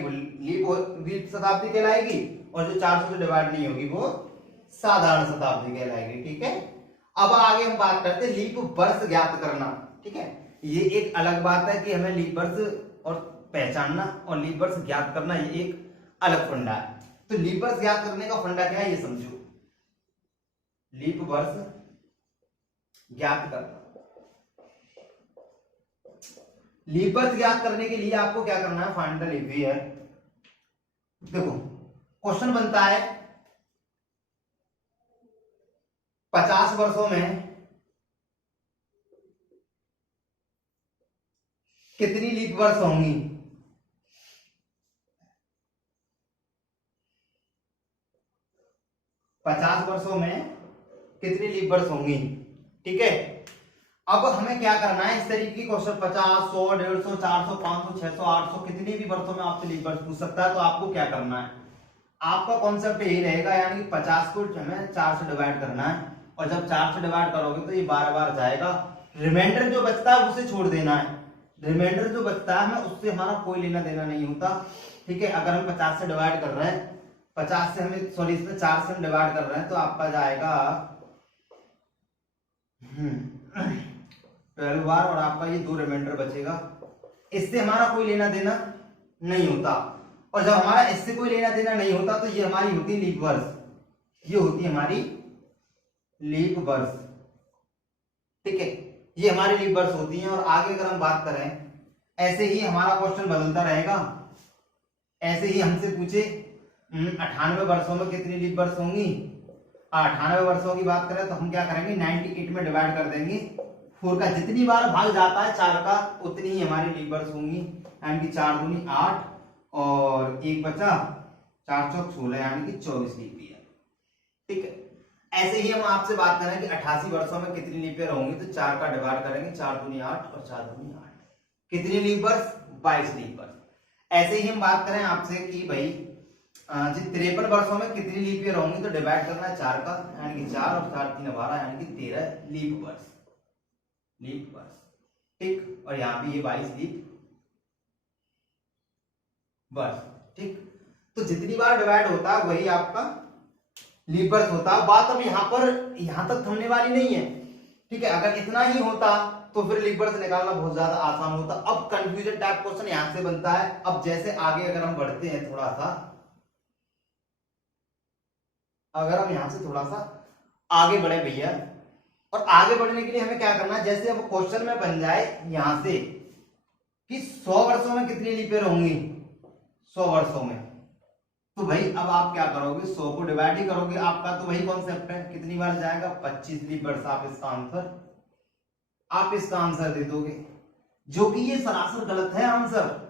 वो लीप शताब्दी कहलाएगी, और जो 400 से डिवाइड नहीं होगी वो साधारण शताब्दी कहलाएगी, ठीक है। अब आगे हम बात करते हैं लीप वर्ष ज्ञात करना। ठीक है, ये एक अलग बात है कि हमें लीप वर्ष और पहचानना और लीप वर्ष ज्ञात करना, ये एक अलग फंडा है। तो लीप वर्ष ज्ञात करने का फंडा क्या है ये समझो। लीप वर्ष ज्ञात करना, लीप वर्ष ज्ञात करने के लिए आपको क्या करना है, फाइंड द लीप ईयर। देखो क्वेश्चन बनता है 50 वर्षों में कितनी लीप वर्ष होंगी। 50 वर्षों में कितनी लीप वर्ष होंगी। ठीक है, अब हमें क्या करना है, इस तरीके की क्वेश्चन 50, 100, 150, 400, 500, 600, 800 कितनी भी वर्षों में आपसे लीप वर्ष पूछ सकता है। तो आपको क्या करना है, आपका कॉन्सेप्ट यही रहेगा, यानी कि 50 को हमें 4 से डिवाइड करना है, और जब 4 से डिवाइड करोगे तो ये बार बार जाएगा। रिमाइंडर जो बचता है उसे छोड़ देना है, रिमाइंडर जो बचता है हमें उससे हमारा कोई लेना देना नहीं होता। ठीक है, अगर हम 50 से डिवाइड कर रहे हैं, 50 से हमें सॉरी इसमें 4 से हम डिवाइड कर रहे हैं, तो आपका जाएगा 12 बार, और आपका ये 2 रिमाइंडर बचेगा। इससे हमारा कोई लेना देना नहीं होता, और जब हमारा इससे कोई लेना देना नहीं होता तो ये हमारी होती है लीप वर्ष, ये होती है हमारी लीप वर्ष। ठीक है, ये हमारी लीप वर्ष होती है। और आगे अगर हम बात करें, ऐसे ही हमारा क्वेश्चन बदलता रहेगा। ऐसे ही हमसे पूछे 98 वर्षों में कितनी लीप वर्ष होंगी। 98 वर्षों की बात करें तो हम क्या करेंगे, 98 में डिवाइड कर देंगे। 4 का जितनी बार भाग जाता है 4 का, उतनी ही हमारी लीप वर्ष होंगी, यानी कि 4 दूनी 8 और 1 बचा, 4 चौक 16, यानी कि 24 लीप ईयर। ठीक है, ऐसे ही हम आपसे बात करें कि 88 वर्षों में कितनी लीप ईयर होंगी, तो 4 का डिवाइड करेंगे, 4 दूनी 8 और 4 दूनी 8, कितनी लीप वर्ष, 22 लीप वर्ष। ऐसे ही हम बात करें आपसे कि भाई 53 वर्षों में कितनी लीप ईयर होंगी, तो डिवाइड करना है 4 का, यानी कि 4 और 4 3 12, यानी कि 13 लीप वर्ष, लीप वर्ष। ठीक, और यहाँ पे ये 22 लीप वर्ष। ठीक, तो जितनी बार डिवाइड होता है वही आपका लीप वर्ष होता है। बात अब यहां तक थमने वाली नहीं है। ठीक है, अगर इतना ही होता तो फिर लीप वर्ष निकालना बहुत ज्यादा आसान होता। अब कंफ्यूजन टाइप क्वेश्चन यहां से बनता है। अब जैसे आगे अगर हम बढ़ते हैं थोड़ा सा, अगर हम यहां से थोड़ा सा आगे बढ़े भैया, और आगे बढ़ने के लिए हमें क्या करना है, जैसे अब क्वेश्चन में बन जाए यहां से कि 100 वर्षों में कितनी लीप ईयर होंगी, 100 वर्षों में, तो भाई अब आप क्या करोगे, 100 को डिवाइड ही करोगे। आपका तो वही कॉन्सेप्ट है, कितनी बार जाएगा, 25 लीप वर्ष। आप इसका आंसर दे दोगे, जो कि ये सरासर गलत है आंसर।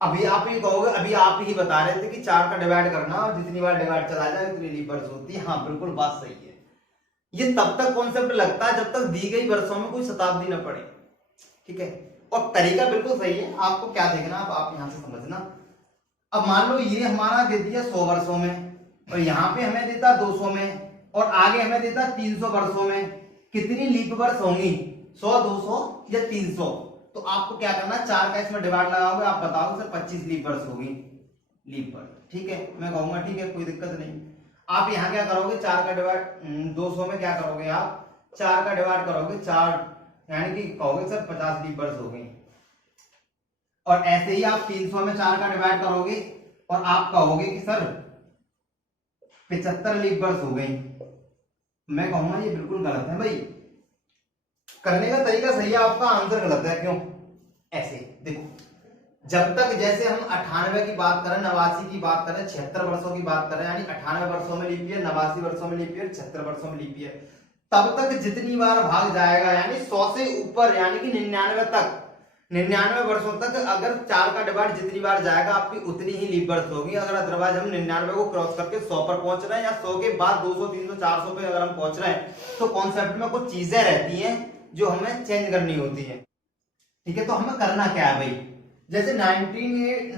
अभी आप ही कहोगे, अभी आप ही बता रहे थे कि 4 का डिवाइड करना और जितनी बार डिवाइड चला जाए उतनी लीप वर्ष होती है। हाँ बिल्कुल बात सही है। ये तब तक कॉन्सेप्ट लगता है जब तक दी गई वर्षों में कोई शताब्दी न पड़े। ठीक है, और तरीका बिल्कुल सही है। आपको क्या देखना, आप यहां से समझना। अब मान लो ये हमारा दे दिया 100 वर्षों में, और यहाँ पे हमें देता 200 में, और आगे हमें देता 300 वर्षों में। कितनी लीप वर्ष होंगी, 100, 200 या 300? तो आपको क्या करना, 4 का इसमें डिवाइड लगाओगे, आप बताओ सर 25 लीप वर्ष होगी, लीप वर्ष। ठीक है, मैं कहूंगा ठीक है, कोई दिक्कत नहीं। आप यहाँ क्या करोगे, 4 का डिवाइड 200 में क्या करोगे, आप 4 का डिवाइड करोगे 4, यानी कि कहोगे सर 50 लीप वर्ष हो गई। और ऐसे ही आप 300 में 4 का डिवाइड करोगे और आप कहोगे कि सर 75 लीप वर्ष हो गई। मैं कहूंगा ये बिल्कुल गलत है भाई, करने का तरीका सही है, आपका आंसर गलत है। क्यों? ऐसे देखो, जब तक जैसे हम 98 की बात करें, 89 की बात करें, 76 वर्षों की बात करें, यानी 98 वर्षों में लीप ईयर, 89 वर्षों में लीप ईयर, 76 वर्षों में लीप ईयर, तब तक जितनी बार भाग जाएगा, यानी 100 से ऊपर, यानी कि 99 तक, 99 वर्षों तक अगर 4 का डिवाइड जितनी बार जाएगा आपकी उतनी ही लीप वर्ष होगी। अगर अदरवाइज हम 99 को क्रॉस करके 100 पर पहुंच रहे हैं, या 100 के बाद 200, 300, 400 पे अगर हम पहुंच रहे हैं, तो कॉन्सेप्ट में कुछ चीजें रहती हैं जो हमें चेंज करनी होती है। ठीक है, तो हमें करना क्या है भाई, जैसे 98,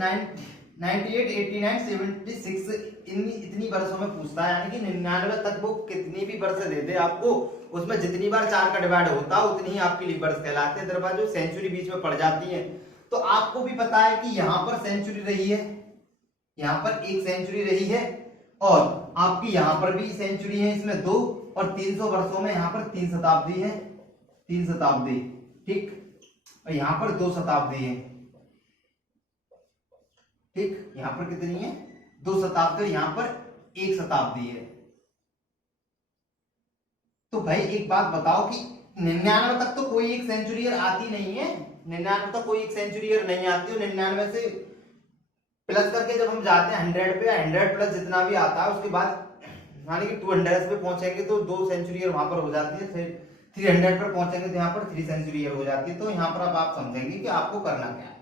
89, 76 इतनी वर्षों में पूछता है, यानी कि 99 तक वो कितनी भी वर्ष दे दे आपको, उसमें जितनी बार 4 का डिवाइड होता है उतनी ही आपकी लीप वर्ष कहलाते हैं। अदरवाइज जो सेंचुरी बीच में पड़ जाती है, तो आपको भी पता है कि यहाँ पर सेंचुरी रही है, यहाँ पर एक सेंचुरी रही है, और आपकी यहां पर भी सेंचुरी है इसमें 2, और 300 वर्षों में यहां पर 3 शताब्दी है, 3 शताब्दी, ठीक, और यहां पर 2 शताब्दी है, ठीक, यहां पर कितनी है 2 शताब्दी, यहां पर 1 शताब्दी है। तो भाई एक बात बताओ कि 99 तक तो कोई एक सेंचुरी आती नहीं है, 99 तक कोई एक सेंचुरी नहीं आती है, 99 से प्लस करके जब हम जाते हैं 100 पे, 100 प्लस जितना भी आता है उसके बाद मानी कि 200 पे पहुंचेंगे तो 2 सेंचुरी वहां पर हो जाती है, फिर 300 पर पहुंचेंगे तो यहाँ पर 3 सेंचुरी हो जाती है। तो यहाँ पर अब आप समझेंगे कि आपको करना क्या है।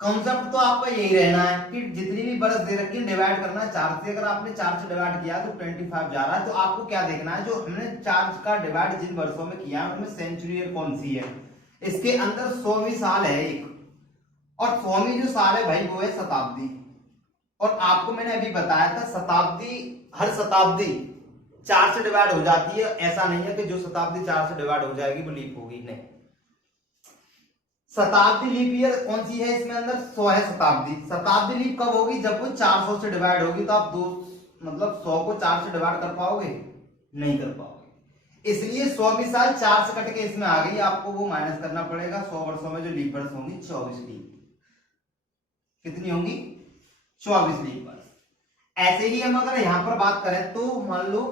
कॉन्सेप्ट तो आपका यही रहना है कि जितनी भी बरस दे रखी है डिवाइड करना है 4 से। अगर आपने 4 से डिवाइड किया तो 25 जा रहा है, तो आपको क्या देखना है, जो हमने 4 का डिवाइड जिन वर्षों में किया उनमें सेंचुरी कौन सी है। इसके अंदर 100वीं साल है एक, और 100वीं जो साल है भाई वो है शताब्दी। और आपको मैंने अभी बताया था शताब्दी, हर शताब्दी 4 से डिवाइड हो जाती है, ऐसा नहीं है कि जो शताब्दी 4 से डिवाइड हो जाएगी वो लीप होगी, नहीं। शताब्दी लीप ईयर कौन सी है इसमें अंदर 100 है शताब्दी। शताब्दी लीप कब होगी, जब वो 400 से डिवाइड होगी। तो आप 2 मतलब 100 को 4 से डिवाइड कर पाओगे, नहीं कर पाओगे, इसलिए 100वीं साल 4 से कट के इसमें आ गई, आपको वो माइनस करना पड़ेगा। 100 वर्षों में जो लीप वर्ष होंगी 24 लीप, कितनी होंगी 24 लीप वर्ष। ऐसे ही हम अगर यहां पर बात करें तो मान लो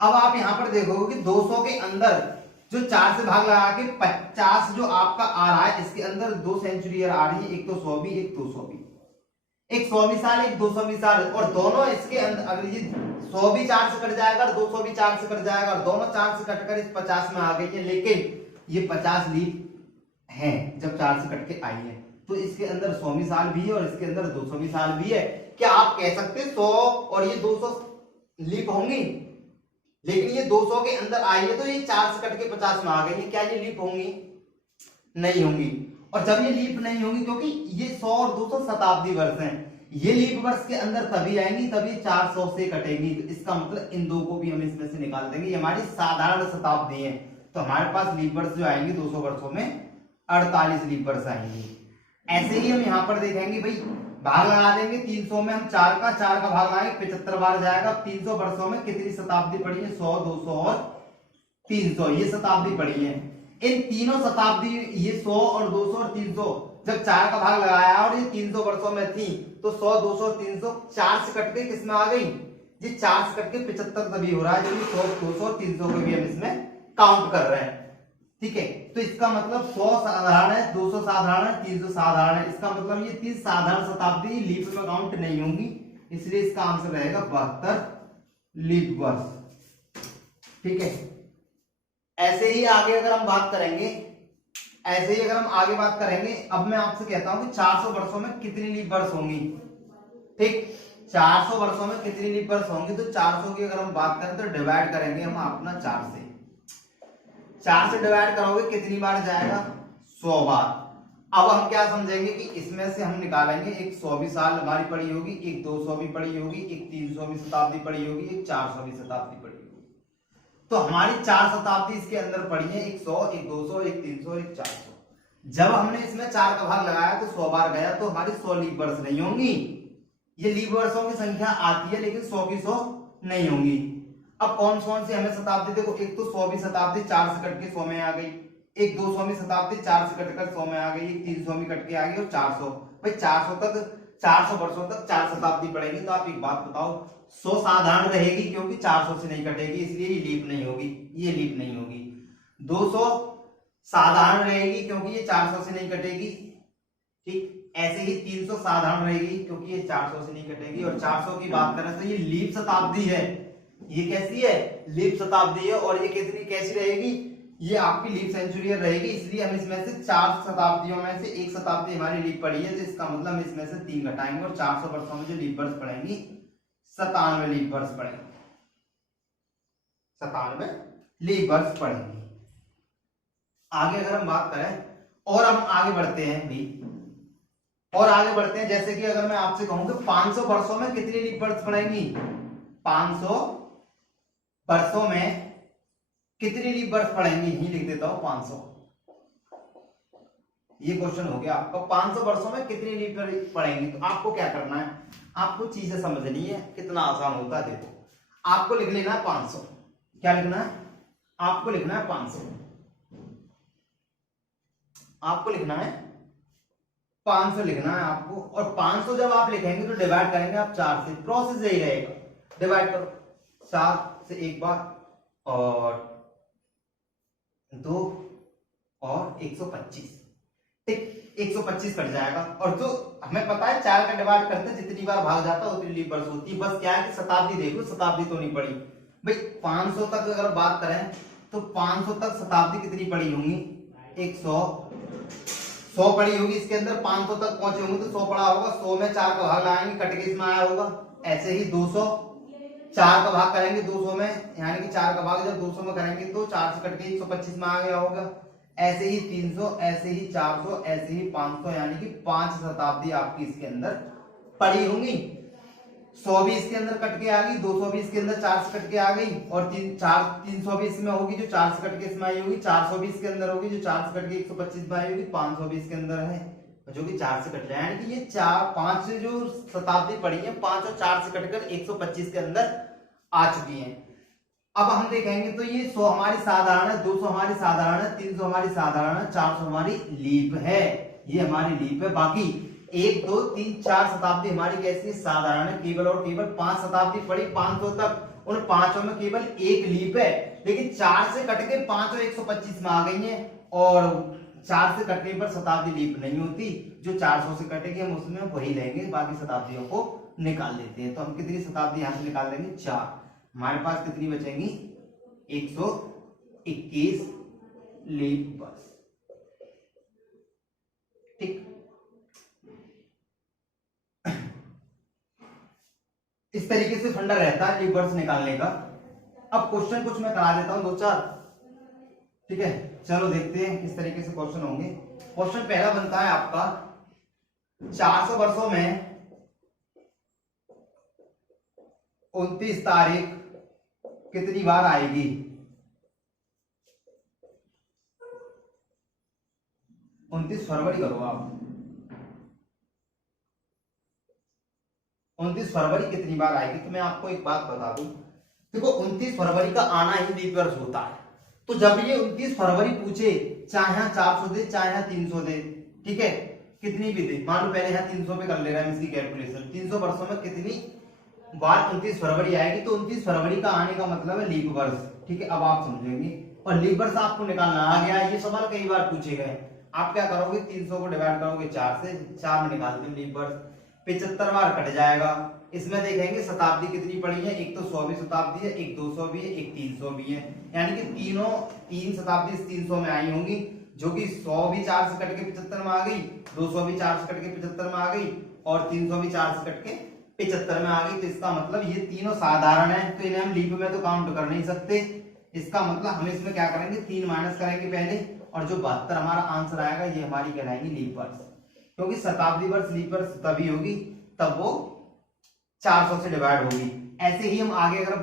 अब आप यहां पर देखोगे कि 200 के अंदर जो 4 से भाग लगा के 50 जो आपका आ रहा है, इसके अंदर 2 सेंचुरी आ रही है, एक तो 100वीं एक 200वीं, एक 100वीं साल एक 200वीं साल, और दोनों इसके अंदर अगर ये 100 भी 4 से कट जाएगा और 200 भी 4 से कट जाएगा, और दोनों 4 से कटकर इस 50 में आ गई है। लेकिन ये 50 लीप है जब 4 से कट के आई है, तो इसके अंदर 100वीं साल भी है और इसके अंदर 200वीं साल भी है। क्या आप कह सकते 100 और ये 200 लीप होंगी, लेकिन ये 200 के अंदर आई है तो ये 4 से कट के 50 में आ गई है, क्या ये लीप होंगी, नहीं होंगी। और जब ये लीप नहीं होंगी क्योंकि ये 100 और 200 शताब्दी वर्ष हैं, ये लीप वर्ष के अंदर तभी आएंगी तभी 400 से कटेगी। तो इसका मतलब इन दो को भी हम इसमें से निकाल देंगे, ये हमारी साधारण शताब्दी है। तो हमारे पास लीप वर्ष जो आएंगे 200 वर्षों में 48 लीप वर्ष आएंगे। ऐसे ही हम यहाँ पर देखेंगे भाई, भाग लगा देंगे 300 में, हम 4 का भाग लगाएंगे 75 बार जाएगा। 300 वर्षों में कितनी शताब्दी पड़ी है, 100 200 और 300, ये शताब्दी पड़ी है। इन तीनों शताब्दी, ये 100 और 200 और 300, जब 4 का भाग लगाया और ये 300 वर्षों में थी, तो 100 200 और 300 4 से कट के किसमें आ गई, ये 4 से कट के 75 तभी हो रहा है, जो 100 200 और 300 को भी हम इसमें काउंट कर रहे हैं। ठीक है, तो इसका मतलब 100 साधारण है, 200 साधारण है, 300 साधारण है। इसका मतलब ये 3 साधारण शताब्दी लीप में काउंट नहीं होंगी, इसलिए इसका आंसर रहेगा 72 लीप वर्ष। ठीक है, ऐसे ही आगे अगर हम बात करेंगे, अब मैं आपसे कहता हूं कि 400 वर्षों में कितनी लीप वर्ष होंगी। ठीक, 400 वर्षों में कितनी लीप वर्ष होंगी, तो 400 की अगर हम बात करें तो डिवाइड करेंगे हम अपना 4 से डिवाइड करोगे कितनी बार जाएगा, 100 बार। अब हम क्या समझेंगे कि इसमें से हम निकालेंगे, एक 100वीं साल हमारी पड़ी होगी, एक 200वीं पड़ी होगी, एक 300वीं शताब्दी पड़ी होगी, एक 400वीं शताब्दी पड़ी होगी। तो हमारी 4 शताब्दी इसके अंदर पड़ी है, एक 100 एक 200 एक 300 और एक 400। जब हमने इसमें 4 का भाग लगाया तो 100 बार गया, तो हमारी 100 लीप वर्ष नहीं होंगी। ये लीप वर्षों की संख्या आती है लेकिन 100 की 100 नहीं होंगी। अब कौन कौन सी हमें शताब्दी, देखो एक तो 100वीं शताब्दी 4 से कट के 100 में आ गई, एक 200वीं शताब्दी 4 से कटकर 100 में आ गई, एक 300वीं कट के आ गई, और 400। भाई 400 वर्षों तक 4 शताब्दी पड़ेगी। तो आप एक बात बताओ, 100 साधारण रहेगी क्योंकि 400 से नहीं कटेगी, इसलिए ये लीप नहीं होगी, ये लीप नहीं होगी। 200 साधारण रहेगी क्योंकि ये 400 से नहीं कटेगी। ठीक, ऐसे ही 300 साधारण रहेगी क्योंकि ये 400 से नहीं कटेगी। और 400 की बात करें तो ये लीप शताब्दी है, ये कैसी है, लीप शताब्दी है। और ये कितनी कैसी रहेगी, ये आपकी लीप सेंचुरी रहेगी, इसलिए हम इसमें से 4 शताब्दियों में से एक शताब्दी हमारी लीप पड़ी है, तो इसका मतलब हम इसमें से 3 घटाएंगे और 400 वर्षों में जो लीप वर्ष पड़ेंगी 97 लीप वर्ष पड़ेंगे, 97 लीप वर्ष पड़ेंगे। आगे अगर हम बात करें और हम आगे बढ़ते हैं भी, और आगे बढ़ते हैं, जैसे कि अगर मैं आपसे कहूं कि 500 वर्षों में कितनी लीप वर्ष पड़ेंगी, 500 वर्षों में कितनी लीप वर्ष पड़ेंगी, यही लिख देता हूं 500। ये क्वेश्चन हो गया आपका 500 वर्षों में कितनी लीप पड़ेंगी। तो आपको क्या करना है, आपको चीजें समझनी है, कितना आसान होता है। देखो आपको लिख लेना है 500, क्या लिखना है, आपको लिखना है 500, आपको लिखना है 500 लिखना है आपको। और 500 जब आप लिखेंगे तो डिवाइड करेंगे आप 4 से, प्रोसेस यही रहेगा, डिवाइड करो 4 से एक बार और 2 और 125, ठीक 125 कट जाएगा। और जो हमें पता है 4 का डिवाइड करते हैं जितनी बार भाग जाता है उतनी लीप वर्ष होती है। बस क्या है कि शताब्दी देख लो, शताब्दी तो नहीं पड़ी भाई। 500 तक अगर बात करें तो 500 तक शताब्दी कितनी पड़ी होंगी, 100 पड़ी होगी इसके अंदर। 500 तक पहुंचे होंगे तो 100 पड़ा होगा, 100 में 4 का भाग लाएंगे, कट के इसमें आया होगा। ऐसे ही 200, 4 का भाग करेंगे 200 में, यानी कि 4 का भाग जब 200 में करेंगे तो 4 से कट के 125 में आ गया होगा। ऐसे ही 300, ऐसे ही 400, ऐसे ही 500, यानी कि 5 शताब्दी आपकी इसके अंदर पड़ी होंगी। 100 भी इसके अंदर कट के आ गई, 200 भी इसके अंदर 4 से कट के आ गई, और 300 भी इसमें होगी जो 4 से कट के इसमें आई होगी, 400 भी इसके अंदर होगी जो 4 से कट के 125 में आई होगी, 500 भी इसके अंदर है जो कि 4 से कट जाए, यानी कि ये 5 जो शताब्दी पड़ी है 5 और 4 से कटकर 125 के अंदर आ चुकी है। अब हम देखेंगे तो ये 100 हमारी साधारण है, 200 हमारी साधारण है, 300 हमारी साधारण है, 400 हमारी लीप है, ये हमारी लीप है। बाकी 1 2 3 4 शताब्दी हमारी कैसी साधारण है, केवल और केवल 5 शताब्दी पड़ी 500 तक, उन 5 में केवल एक लीप है। लेकिन 4 से कट के 5 और 125 में आ गई है, और 4 से कटने पर शताब्दी लीप नहीं होती, जो 400 से कटेगी हम उसमें वही लेंगे, बाकी शताब्दियों को निकाल लेते हैं। तो हम कितनी शताब्दी यहां से निकाल लेंगे, 4। हमारे पास कितनी बचेंगी, 121 लीप वर्ष, ठीक। इस तरीके से फंडा रहता है लीप वर्ष निकालने का। अब क्वेश्चन कुछ मैं करा देता हूं 2-4, ठीक है। चलो देखते हैं किस तरीके से क्वेश्चन होंगे। क्वेश्चन पहला बनता है आपका, 400 वर्षों में 29 तारीख कितनी बार आएगी। 29 फरवरी करो आप, 29 फरवरी कितनी बार आएगी। तो मैं आपको एक बात बता दूं, देखो 29 फरवरी का आना ही लीप वर्ष होता है। तो जब ये 29 फरवरी पूछे, चाहे यहाँ 400 दे चाहे यहाँ 300 दे, ठीक है, कितनी भी दे, मान लो पहले यहाँ 300 पे कर ले रहा है इसकी कैलकुलेशन, 300 वर्षों में कितनी बार 29 फरवरी आएगी। तो 29 फरवरी का आने का मतलब है लीप वर्ष, ठीक है। अब आप समझेंगे, और लीप वर्ष आपको निकालना आ गया, ये सवाल कई बार पूछे गए। आप क्या करोगे, 300 को डिवाइड करोगे 4 से, 4 में निकाल दो लीप वर्ष, 75 बार कट जाएगा। इसमें देखेंगे शताब्दी कितनी पड़ी है, एक तो 100वीं शताब्दी है, एक 200 भी है, एक 300 भी है, यानी कि तीन शताब्दी 300 में आई होंगी, जो कि 100 भी 4 से कट के 75 में आ गई, 200 भी 4 से कट के 75 में आ गई, और 300 भी 4 से कट के 75 में आ गई। तो इसका मतलब ये तीनों साधारण है, तो इन्हें हम लीप में तो काउंट कर नहीं सकते। इसका मतलब हम इसमें क्या करेंगे, 3 माइनस करेंगे पहले, और जो 72 हमारा आंसर आएगा ये हमारी कहलाएगी लीप वर्ष, क्योंकि शताब्दी वर्ष लीप वर्ष तभी होगी तब वो 400 से डिवाइड होगी। ऐसे ही हम आगे अगर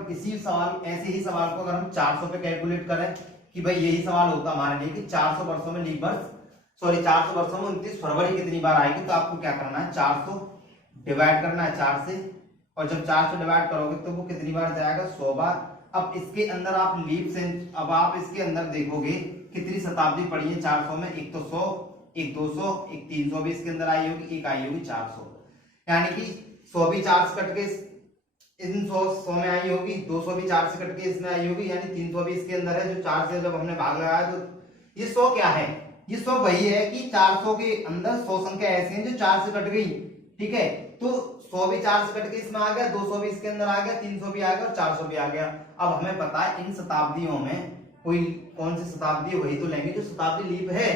ऐसे ही सवाल को अगर हम 400 पे कैलकुलेट करें, कि भाई यही सवाल होता हमारे लिए कि 400 वर्षों में लीप वर्ष, 400 वर्षों में 29 फरवरी कितनी बार आएगी। तो आपको क्या करना है, 400 डिवाइड करना है 4 से, और जब 4 से डिवाइड करोगे तो वो कितनी बार जाएगा, 100 बार। अब इसके अंदर आप लीप से, अब आप इसके अंदर देखोगे कितनी शताब्दी पड़ी है 400 में, एक तो 100, एक 200, एक 300 भी इसके अंदर आई होगी, एक आई होगी 400, यानी कि 100 भी 4 से कट के इन 100 में आई होगी, 200 भी 4 से कट के इसमें आई होगी, यानी 300 भी इसके अंदर है, जो 4 से जब हमने भाग लगाया तो ये 100 क्या है, ये 100 वही है कि 400 के अंदर 100 संख्या ऐसी है जो 4 से कट गई, ठीक है। तो 100 भी 4 से कट के इसमें आ गया, 200 भी इसके अंदर आ गया, 300 भी आ गया और 400 भी आ गया। अब हमें पता है इन शताब्दियों में कोई कौन सी शताब्दी है, वही तो लेंगे जो शताब्दी लीप है।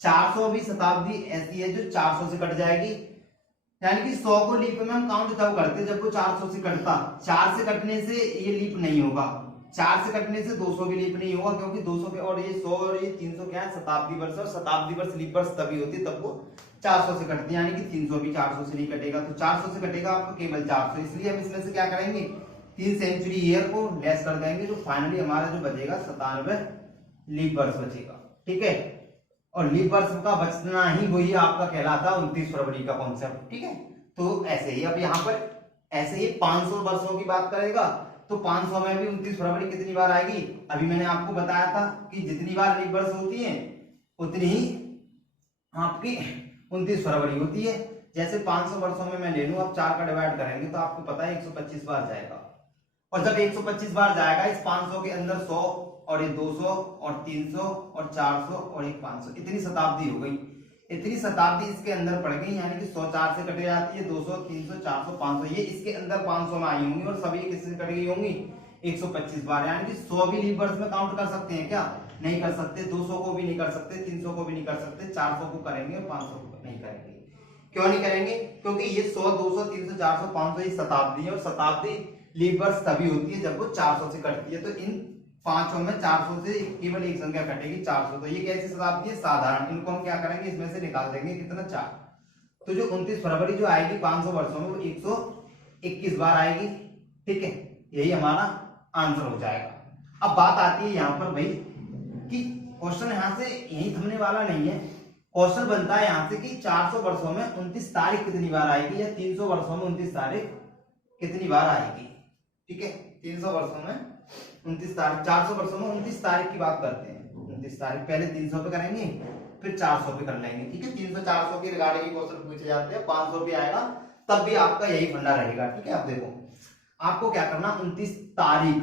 400 भी शताब्दी ऐसी है जो 400 से कट जाएगी, यानी कि 100 को लीप में हम काउंट तब करते जब वो 400 से कटता। 4 से कटने से ये लीप नहीं होगा, 4 से कटने से 200 भी लीप नहीं होगा, क्योंकि 200 पे और ये 100 और ये 300 क्या है, शताब्दी वर्ष, और शताब्दी वर्ष लीप वर्ष तभी होती है तब वो 400 से कटती है, यानी कि 300 भी 400 से नहीं कटेगा। तो 400 से कटेगा आपको केवल 400, इसलिए हम इसमें से क्या करेंगे, 3 सेंचुरी ईयर को लेस कर देंगे, जो फाइनली हमारा जो बचेगा 97 लीप वर्ष बचेगा, ठीक है। और लीप वर्ष का बचना ही वही आपका कहलाता 29 फरवरी का कॉन्सेप्ट। ठीक है, तो ऐसे ही अब यहाँ पर ऐसे ही 500 वर्षों की बात करेगा तो 500 में भी 29 फरवरी कितनी बार आएगी? अभी मैंने आपको बताया था कि जितनी बार लीप वर्ष होती है उतनी ही आपकी 29 फरवरी होती है। जैसे 500 वर्षों में मैं ले लूं, अब 4 का डिवाइड करेंगे तो आपको पता है 125 बार जाएगा। और जब 125 बार जाएगा इस 500 के अंदर 100 और ये 200 और 300 और 400 और एक 500, इतनी शताब्दी हो गई। इतनी शताब्दी इसके अंदर पड़ गई, यानी कि 100 4 से कट जाती है, 200 300 400 500, ये इसके अंदर 500 में आई होंगी और सभी किससे कट गई होंगी? 125 बार। यानी कि 100 भी लीप वर्ष में काउंट कर सकते हैं क्या? नहीं कर सकते। 200 को भी नहीं कर सकते, 300 को भी नहीं कर सकते, 400 को करेंगे और 500 को नहीं करेंगे। क्यों नहीं करेंगे? क्योंकि ये 100 200 300 400 500 ये शताब्दी है और शताब्दी लीप वर्ष तभी होती है जब वो 400 से कटती है। तो इन 500 में 400 से केवल एक संख्या कटेगी, 400। तो ये कैसी शताब्दी है? साधारण। इनको हम क्या करेंगे? इसमें से निकाल देंगे कितना? 4। तो जो 29 फरवरी जो आएगी 500 वर्षों में वो 121 बार आएगी। ठीक है, यही हमारा आंसर हो जाएगा। अब बात आती है यहाँ पर भाई कि क्वेश्चन यहाँ से यही थमने वाला नहीं है। क्वेश्चन बनता है यहाँ से कि 400 वर्षों में 29 तारीख कितनी बार आएगी, या 300 वर्षों में 29 तारीख कितनी बार आएगी। ठीक है, 300 वर्षों में 29 तारीख, 400 वर्षों में 29 तारीख की बात करते हैं। 29 तारीख पहले 300 पे करेंगे फिर 400 पे कर लेंगे। ठीक है, 300 400 की रिगार्डिंग क्वेश्चन पूछे जाते हैं। 500 भी आएगा तब भी आपका यही फंडा रहेगा। ठीक है, आप देखो आपको क्या करना, 29 तारीख,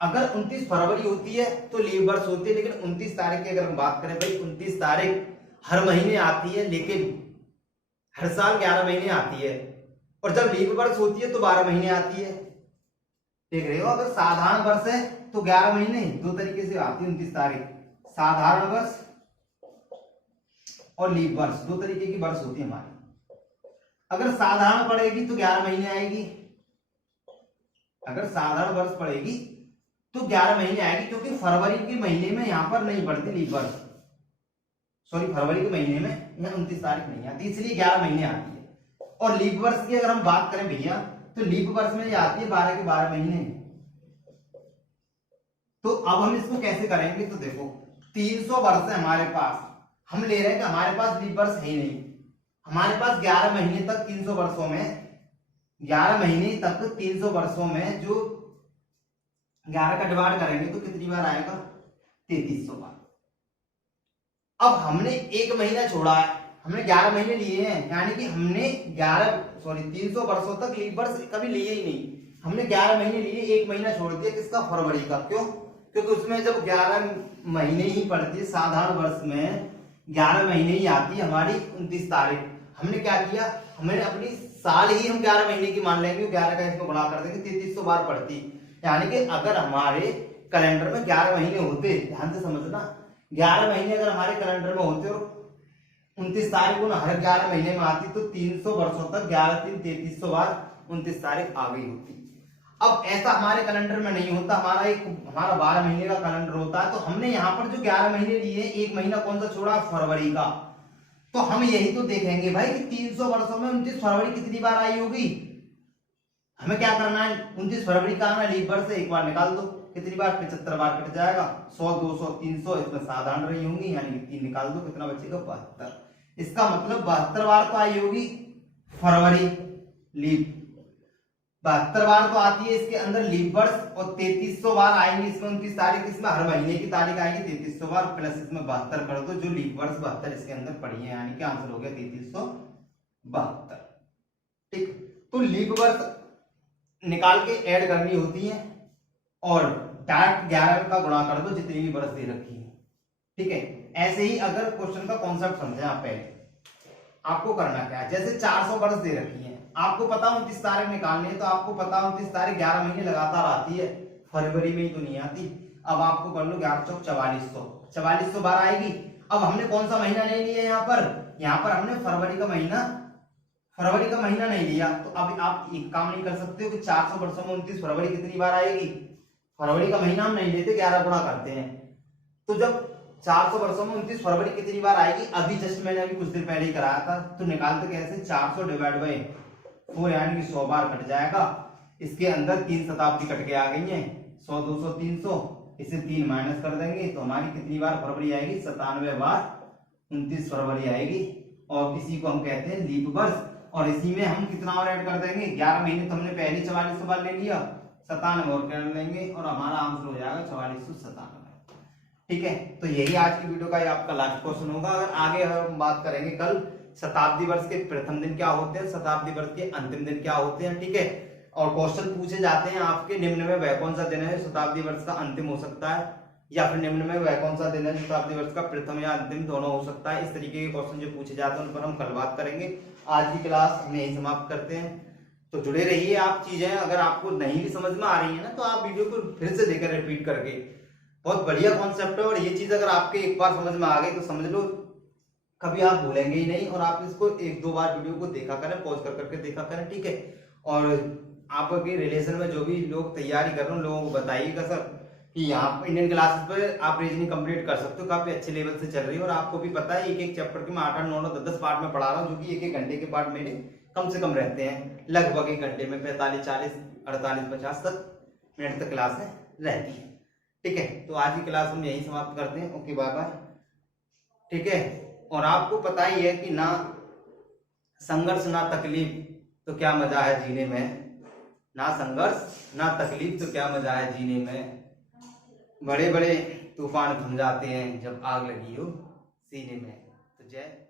अगर 29 फरवरी होती है तो लीप वर्ष होती है, लेकिन 29 तारीख की अगर हम बात करें भाई, 29 तारीख हर महीने आती है, लेकिन हर साल 11 महीने आती है। और जब लीप वर्ष होती है तो 12 महीने आती है। देख रहे हो, अगर साधारण वर्ष है तो 11 महीने, दो तरीके से आती है 29 तारीख, साधारण वर्ष और लीप वर्ष, दो तरीके की वर्ष होती है हमारी। अगर साधारण पड़ेगी तो 11 महीने आएगी, अगर साधारण वर्ष पड़ेगी तो 11 महीने आएगी, क्योंकि फरवरी के महीने में यहां पर नहीं पड़ती लीप वर्ष, सॉरी फरवरी के महीने में यहाँ 29 तारीख नहीं आती, इसलिए 11 महीने आती है। और लीप वर्ष की अगर हम बात करें भैया तो लीप वर्ष में ये आती है 12 के 12 महीने। तो अब हम इसको कैसे करेंगे? तो देखो 300 वर्ष है हमारे पास, हम ले रहे हैं कि हमारे पास लीप वर्ष है ही नहीं, हमारे पास 11 महीने तक 300 वर्षों में, 11 महीने तक 300 वर्षों में जो 11 का डिवाइड करेंगे तो कितनी बार आएगा? 3300 बार। अब हमने एक महीना छोड़ा है, हमने 11 महीने लिए हैं, यानी कि हमने 300 वर्षों तक लीप वर्ष कभी लिए ही नहीं। हमने 11 महीने लिए, एक महीना छोड़ दिया, किसका? फरवरी का। क्यों? क्योंकि उसमें जब 11 महीने ही पड़ती है, साधारण वर्ष में 11 महीने ही आती है हमारी 29 तारीख। हमने क्या किया, हमने अपनी साल ही हम 11 महीने की मान लेंगे, 11 का इसको गुणा कर देंगे, 3300 बार पड़ती। यानी कि अगर हमारे कैलेंडर में 11 महीने होते, ध्यान से समझना, 11 महीने अगर हमारे कैलेंडर में होते और 29 तारीख को हर 11 महीने में आती तो 300 वर्षों तक 11 3 3300 बार 29 तारीख आ गई होती। अब ऐसा हमारे कैलेंडर में नहीं होता, हमारा 12 महीने का कैलेंडर होता है। तो हमने यहाँ पर जो 11 महीने लिए, एक महीना कौन सा छोड़ा? फरवरी का। तो हम यही तो देखेंगे भाई कि 300 वर्षों में 29 फरवरी कितनी बार आई होगी। हमें क्या करना है, 29 फरवरी का आना लीप वर्ष से एक बार निकाल दो, कितनी बार? 75 बार कट जाएगा। 100 200 300 इसमें साधारण रही होंगी, यानी कि 3 निकाल दो, कितना बचेगा? 72। इसका मतलब 72 बार तो आई होगी फरवरी लीप, 72 बार तो आती है इसके अंदर लीप वर्ष, और 3300 बार आएंगी इसमें 29 तारीख, इसमें हर महीने की तारीख आएगी 3300 बार, प्लस इसमें 72 कर दो, जो लीप वर्ष 72 इसके अंदर पड़ी है, यानी कि आंसर हो गया 3372। ठीक, तो लीप वर्ष निकाल के ऐड करनी होती है और डायरेक्ट 11 का गुणा कर दो जितनी भी वर्ष दे रखी है। ठीक है, ऐसे ही अगर क्वेश्चन का कॉन्सेप्ट समझे आप, पहले आपको करना क्या है, जैसे 400 वर्ष दे रखी है, आपको पता 29 तारीख निकालनी है, तो आपको पता 29 तारीख 11 महीने लगातार आती है, फरवरी में ही तो नहीं आती। अब आपको कर लो 11 चौक 4400 बार आएगी। अब हमने कौन सा महीना नहीं लिया यहाँ पर हमने फरवरी का महीना नहीं लिया। तो अब आप एक काम नहीं कर सकते हो कि 400 वर्षों में 29 फरवरी कितनी बार आएगी, फरवरी का महीना हम नहीं लेते, 11 गुणा करते हैं। तो जब 400 वर्षों में 29 फरवरी कितनी बार आएगी, अभी जस्ट मैंने अभी कुछ देर पहले ही कराया था, तो निकालते कैसे, 400 डिवाइड बाई 4, यानी कि 100 बार कट जाएगा। इसके अंदर 3 शताब्दी कट के आ गई है, 100 200 300, इसे 3 माइनस कर देंगे तो हमारी कितनी बार फरवरी आएगी, 97 बार 29 फरवरी आएगी और इसी को हम कहते हैं लीप वर्ष। और इसी में हम कितना और ऐड कर देंगे, 11 महीने तो हमने पहले 44 के बाद ले लिया, 97 और कर लेंगे और हमारा आंसर हो जाएगा 4497। ठीक है, तो यही आज की वीडियो का आपका लास्ट क्वेश्चन होगा। अगर आगे हम बात करेंगे कल शताब्दी वर्ष के प्रथम दिन क्या होते हैं, शताब्दी वर्ष के अंतिम दिन क्या होते हैं। ठीक है, और क्वेश्चन पूछे जाते हैं आपके निम्न में वह कौन सा दिन है शताब्दी वर्ष का अंतिम हो सकता है, या फिर निम्न में वह कौन सा दिन है शताब्दी वर्ष का प्रथम या अंतिम दोनों हो सकता है। इस तरीके के क्वेश्चन जो पूछे जाते हैं उन पर हम कल बात करेंगे। आज की क्लास हम यही समाप्त करते हैं, तो जुड़े रहिए आप। चीजें अगर आपको नहीं भी समझ में आ रही है ना, तो आप वीडियो को फिर से देखकर रिपीट करके, बहुत बढ़िया कॉन्सेप्ट है और ये चीज अगर आपके एक बार समझ में आ गई तो समझ लो कभी आप भूलेंगे ही नहीं। और आप इसको 1-2 बार वीडियो को देखा करें, पॉज कर करके देखा करें। ठीक है, और आपके रिलेशन में जो भी लोग तैयारी कर रहे हैं लोगों को बताइएगा सर कि यहाँ इंडियन क्लासेस पर आप रीजनिंग कंप्लीट कर सकते हो, काफी अच्छे लेवल से चल रही है। और आपको भी पता है एक चैप्टर के मैं 8-8, 9-9, 10-10 पार्ट में पढ़ा रहा हूँ, जो कि 1-1 घंटे के पार्ट मेरे कम से कम रहते हैं, लगभग 1 घंटे में 45, 40, 48, 50 तक मिनट तक क्लास रहती है। ठीक है, तो आज की क्लास हम यही समाप्त करते हैं। Okay, bye bye. ठीक है, और आपको पता ही है कि ना संघर्ष ना तकलीफ तो क्या मजा है जीने में, ना संघर्ष ना तकलीफ तो क्या मजा है जीने में, बड़े बड़े तूफान थम जाते हैं जब आग लगी हो सीने में। तो जय